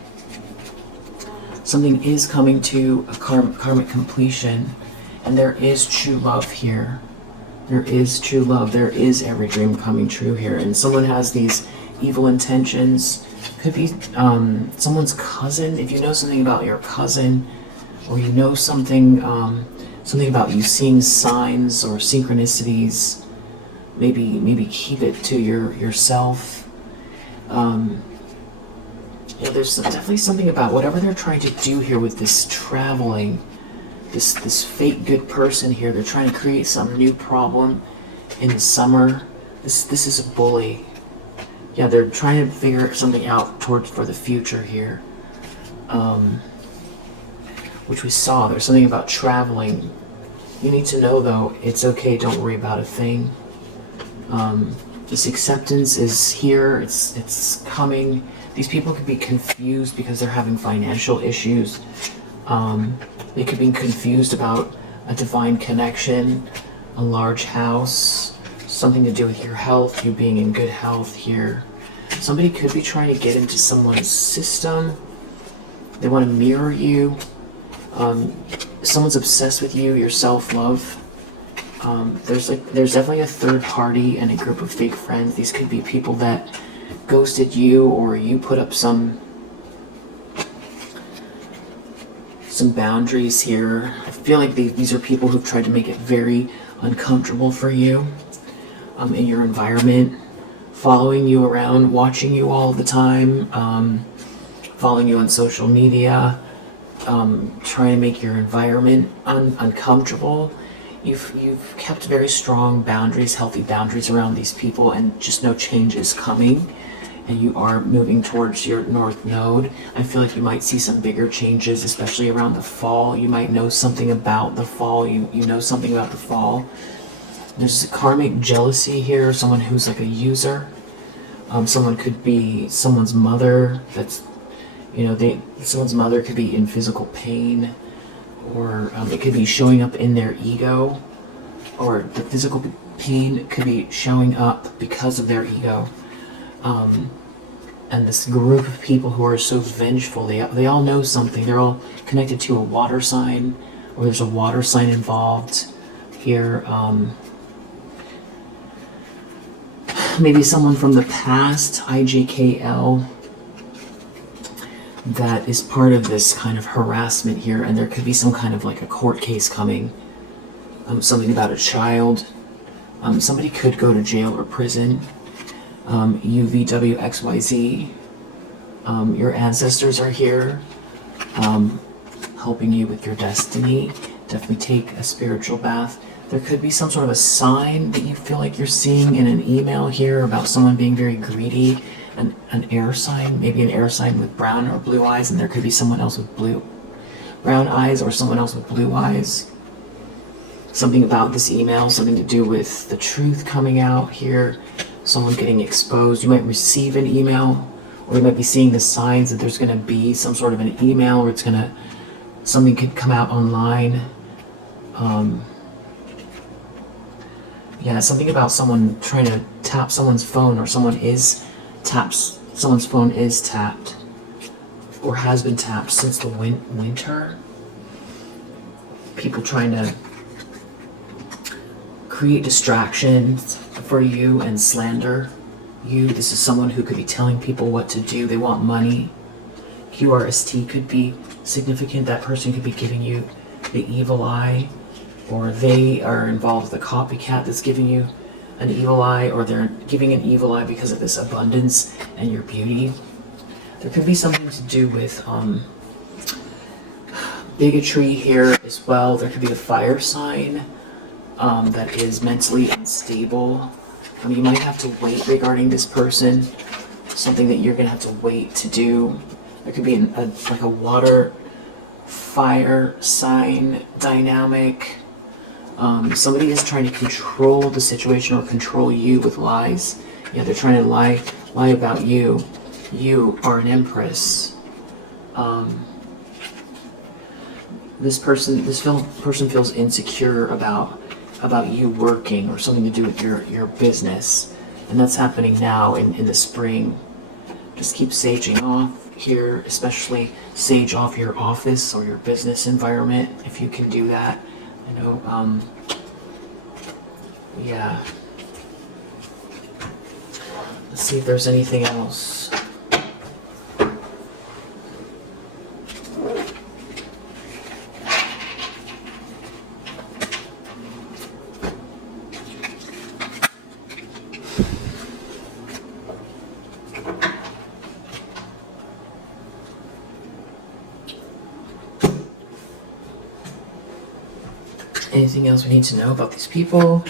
Something is coming to a karmic completion, and there is true love here. There is true love. There is every dream coming true here, and someone has these evil intentions. Could be someone's cousin. If you know something about your cousin, or you know something about you seeing signs or synchronicities, maybe keep it to yourself. Yeah, there's definitely something about whatever they're trying to do here with this traveling, this fake good person here. They're trying to create some new problem in the summer. This is a bully. Yeah, they're trying to figure something out for the future here. Which we saw. There's something about traveling. You need to know though, it's okay, don't worry about a thing. This acceptance is here, it's coming. These people could be confused because they're having financial issues. They could be confused about a divine connection, a large house, something to do with your health, you being in good health here. Somebody could be trying to get into someone's system. They want to mirror you. Someone's obsessed with you, your self-love. There's definitely a third party and a group of fake friends. These could be people that ghosted you, or you put up some boundaries here. I feel like these are people who've tried to make it very uncomfortable for you in your environment, following you around, watching you all the time, following you on social media, trying to make your environment uncomfortable. You've kept very strong boundaries, healthy boundaries around these people, and just no change is coming. And you are moving towards your north node. I feel like you might see some bigger changes, especially around the fall. You might know something about the fall. You know something about the fall. There's a karmic jealousy here, someone who's like a user. Someone could be someone's mother. Someone's mother could be in physical pain, or it could be showing up in their ego, or the physical pain could be showing up because of their ego. And this group of people who are so vengeful, they all know something. They're all connected to a water sign, or there's a water sign involved here. Maybe someone from the past, IJKL, that is part of this kind of harassment here, and there could be some kind of like a court case coming. Something about a child. Somebody could go to jail or prison. UVWXYZ. Your ancestors are here, helping you with your destiny. Definitely take a spiritual bath. There could be some sort of a sign that you feel like you're seeing in an email here about someone being very greedy. An air sign, maybe an air sign with brown or blue eyes, and there could be someone else with brown eyes, or someone else with blue eyes. Something about this email, something to do with the truth coming out here, someone getting exposed. You might receive an email, or you might be seeing the signs that there's going to be some sort of an email, or something could come out online. Something about someone trying to tap someone's phone, or someone's phone is tapped, or has been tapped since the winter. People trying to create distractions for you and slander you. This is someone who could be telling people what to do. They want money. QRST could be significant. That person could be giving you the evil eye, or they are involved with a copycat that's giving you an evil eye, or they're giving an evil eye because of this abundance and your beauty. There could be something to do with bigotry here as well. There could be a fire sign that is mentally unstable. You might have to wait regarding this person, something that you're going to have to wait to do. There could be like a water fire sign dynamic. Somebody is trying to control the situation or control you with lies. Yeah, they're trying to lie about you. You are an empress. This person feels insecure about you working or something to do with your business, and that's happening now in the spring. Just keep saging off here, especially sage off your office or your business environment if you can do that. I know, yeah. Let's see if there's anything else. Anything else we need to know about these people?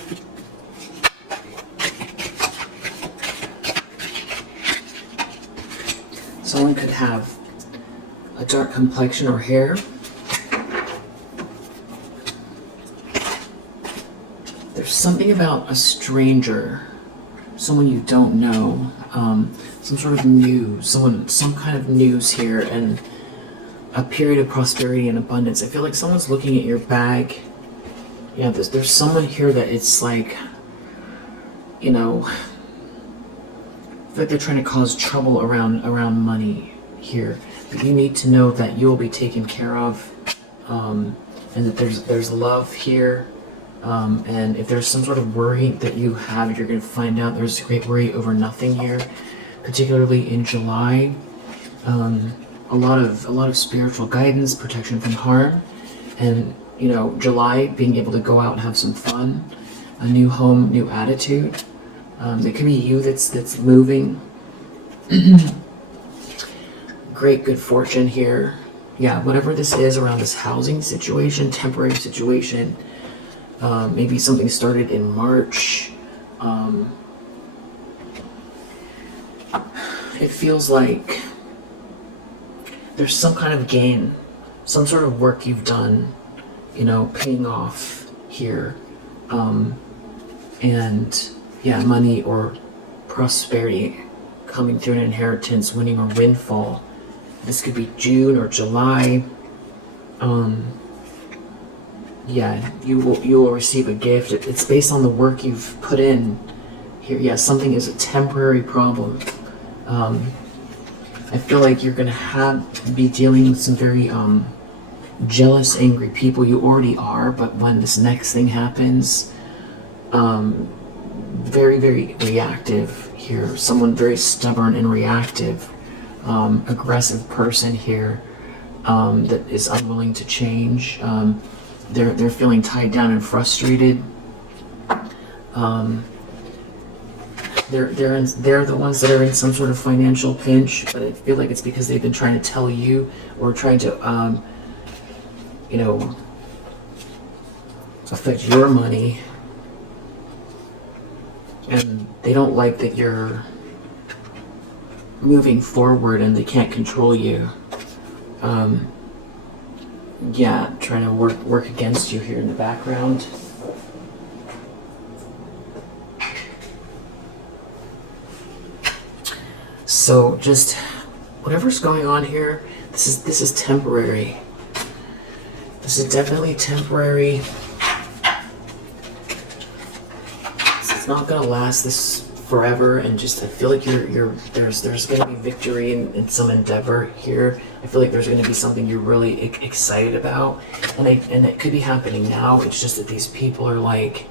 Someone could have a dark complexion or hair. There's something about a stranger, someone you don't know, some sort of news, some kind of news here, and a period of prosperity and abundance. I feel like someone's looking at your bag. Yeah, there's someone here that it's like, you know, I feel like they're trying to cause trouble around money here. But you need to know that you'll be taken care of, and that there's love here. And if there's some sort of worry that you have, you're going to find out there's a great worry over nothing here, particularly in July. A lot of spiritual guidance, protection from harm, and you know, July, being able to go out and have some fun, a new home, new attitude. It could be you that's moving. Great good fortune here. Yeah, whatever this is around this housing situation, temporary situation. Maybe something started in March. It feels like there's some kind of gain, some sort of work you've done, you know, paying off here. And yeah, money or prosperity coming through, an inheritance, winning or windfall. This could be June or July. Yeah, you will receive a gift. It's based on the work you've put in here. Yeah, something is a temporary problem. I feel like you're gonna be dealing with some very jealous, angry people. You already are, but when this next thing happens, very, very reactive here. Someone very stubborn and reactive, aggressive person here, that is unwilling to change. They're feeling tied down and frustrated. They're the ones that are in some sort of financial pinch, but I feel like it's because they've been trying to tell you or trying to you know, affect your money, and they don't like that you're moving forward and they can't control you. Yeah, trying to work against you here in the background. So just whatever's going on here, this is temporary. This is definitely temporary. It's not gonna last this forever, and just I feel like there's gonna be victory in some endeavor here. I feel like there's gonna be something you're really excited about, and it could be happening now. It's just that these people are like,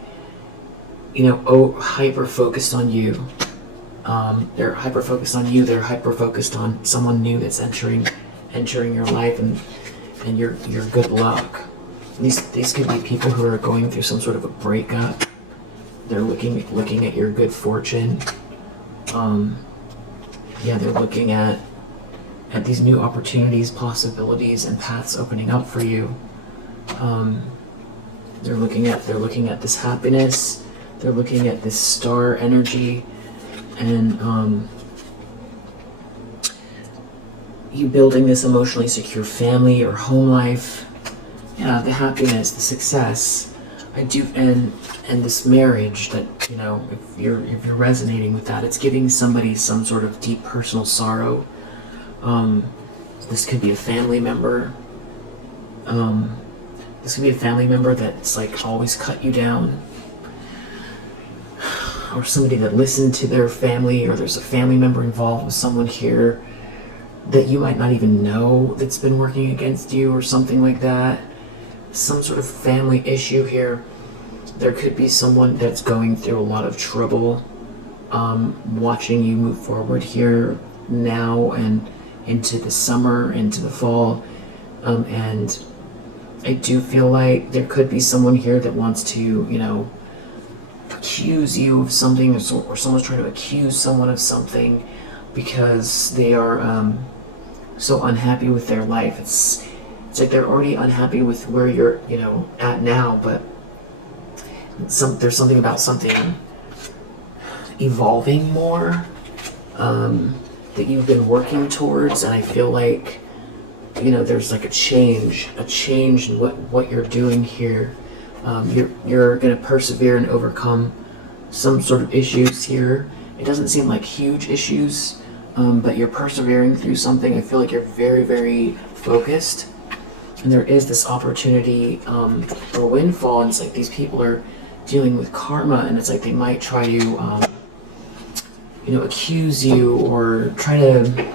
hyper focused on you. They're hyper focused on you. They're hyper focused on someone new that's entering your life, and your good luck. These could be people who are going through some sort of a breakup. They're looking at your good fortune. They're looking at these new opportunities, possibilities, and paths opening up for you. They're looking at this happiness. They're looking at this star energy, and you building this emotionally secure family or home life. Yeah, the happiness, the success. I do, and this marriage that, if you're resonating with that, it's giving somebody some sort of deep personal sorrow. This could be a family member. This could be a family member that's like always cut you down, or somebody that listened to their family, or there's a family member involved with someone here that you might not even know that's been working against you, or something like that. Some sort of family issue here. There could be someone that's going through a lot of trouble, watching you move forward here now and into the summer, into the fall, and I do feel like there could be someone here that wants to, accuse you of something, or someone's trying to accuse someone of something because they are so unhappy with their life. It's like they're already unhappy with where you're, at now, but there's something about something evolving more that you've been working towards, and I feel like, there's like a change in what you're doing here. You're going to persevere and overcome some sort of issues here. It doesn't seem like huge issues, but you're persevering through something. I feel like you're very, very focused. And there is this opportunity for windfall, and it's like these people are dealing with karma, and it's like they might try to, accuse you, or try to.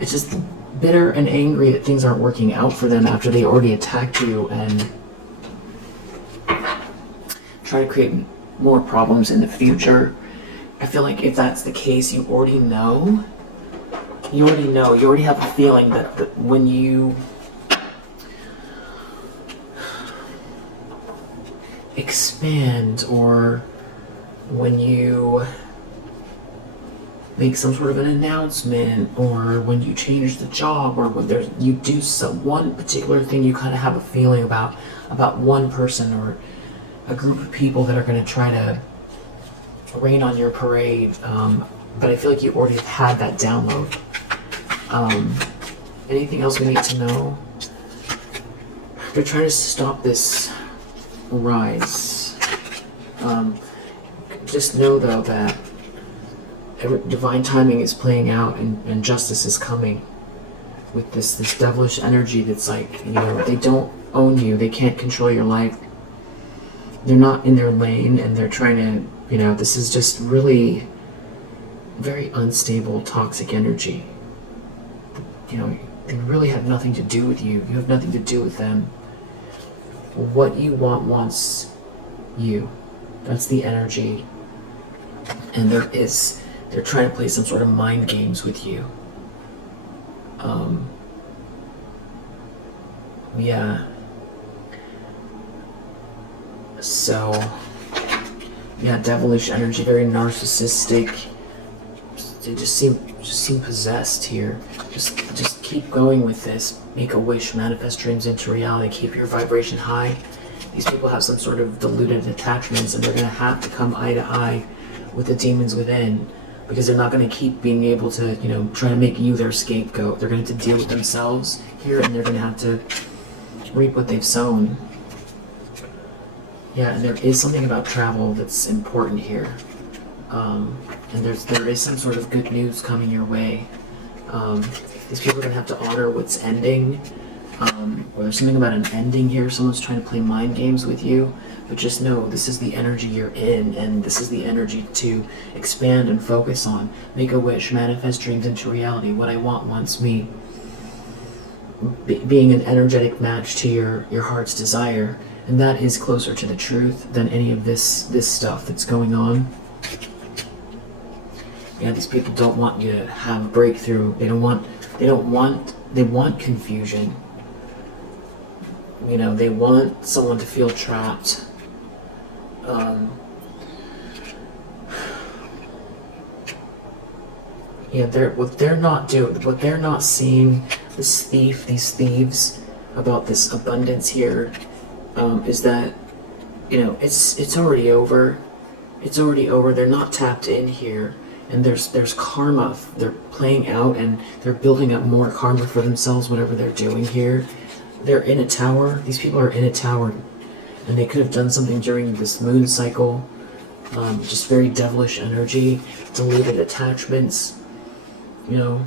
It's just bitter and angry that things aren't working out for them after they already attacked you, and try to create more problems in the future. I feel like if that's the case, you already know. You already have a feeling that when you expand, or when you make some sort of an announcement, or when you change the job, or when you do one particular thing, you kind of have a feeling about one person or a group of people that are going to try to rain on your parade. But I feel like you already had that download. Anything else we need to know? They're trying to stop this rise. Just know though that divine timing is playing out, and justice is coming with this devilish energy that's like, they don't own you, they can't control your life, they're not in their lane, and they're trying to, this is just really very unstable, toxic energy. They really have nothing to do with you. You have nothing to do with them. What you want wants you. That's the energy. And they're trying to play some sort of mind games with you. So, devilish energy, very narcissistic. They just seem possessed here. Just keep going with this. Make a wish, manifest dreams into reality. Keep your vibration high. These people have some sort of deluded attachments, and they're going to have to come eye to eye with the demons within, because they're not going to keep being able to, try to make you their scapegoat. They're going to have to deal with themselves here, and they're going to have to reap what they've sown. Yeah, and there is something about travel that's important here. And there is some sort of good news coming your way. These people are going to have to honor what's ending. Or there's something about an ending here. Someone's trying to play mind games with you. But just know, this is the energy you're in, and this is the energy to expand and focus on. Make a wish, manifest dreams into reality. What I want wants me. Being an energetic match to your heart's desire. And that is closer to the truth than any of this stuff that's going on. Yeah, these people don't want you to have a breakthrough. They want confusion. You know, they want someone to feel trapped. Yeah, what they're not seeing, these thieves, about this abundance here, is that, you know, it's already over. It's already over. They're not tapped in here, and there's karma. They're playing out, and they're building up more karma for themselves. Whatever they're doing here, they're in a tower. These people are in a tower, and they could have done something during this moon cycle. Just very devilish energy, deleted attachments. You know,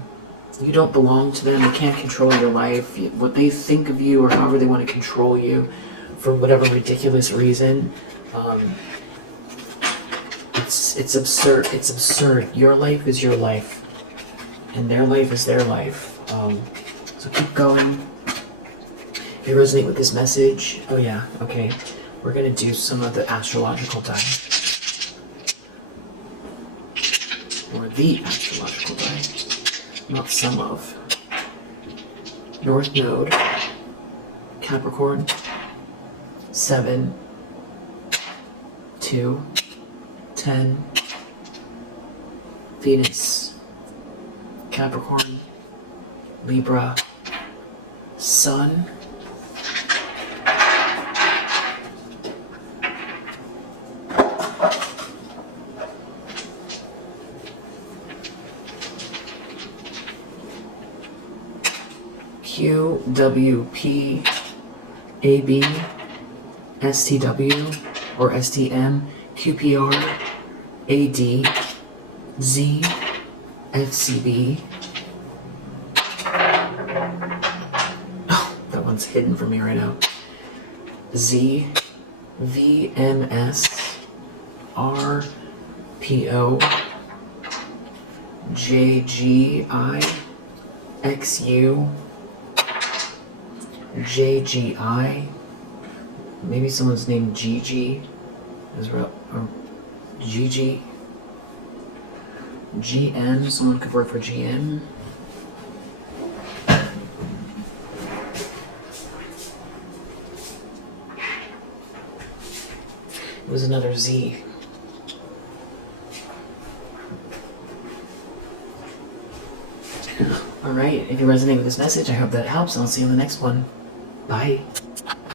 you don't belong to them. They can't control your life. What they think of you, or however they want to control you, for whatever ridiculous reason. It's absurd. It's absurd. Your life is your life, and their life is their life. So keep going. If you resonate with this message, oh yeah, okay, we're gonna do some of the astrological die, or the astrological die, not some of. North Node, Capricorn, 7, 2, 10, Venus, Capricorn, Libra, Sun, Q, W, P, A, B, S, T, W, or S, T, M, Q, P, R, A, D, Z, F, C, B. Oh, that one's hidden from me right now. Z, V, M, S, R, P, O, J, G, I, X, U, J, G, I. Maybe someone's named Gigi as well, or Gigi. GM, someone could work for GM. It was another Z. Alright, if you resonate with this message, I hope that helps, and I'll see you in the next one. Bye.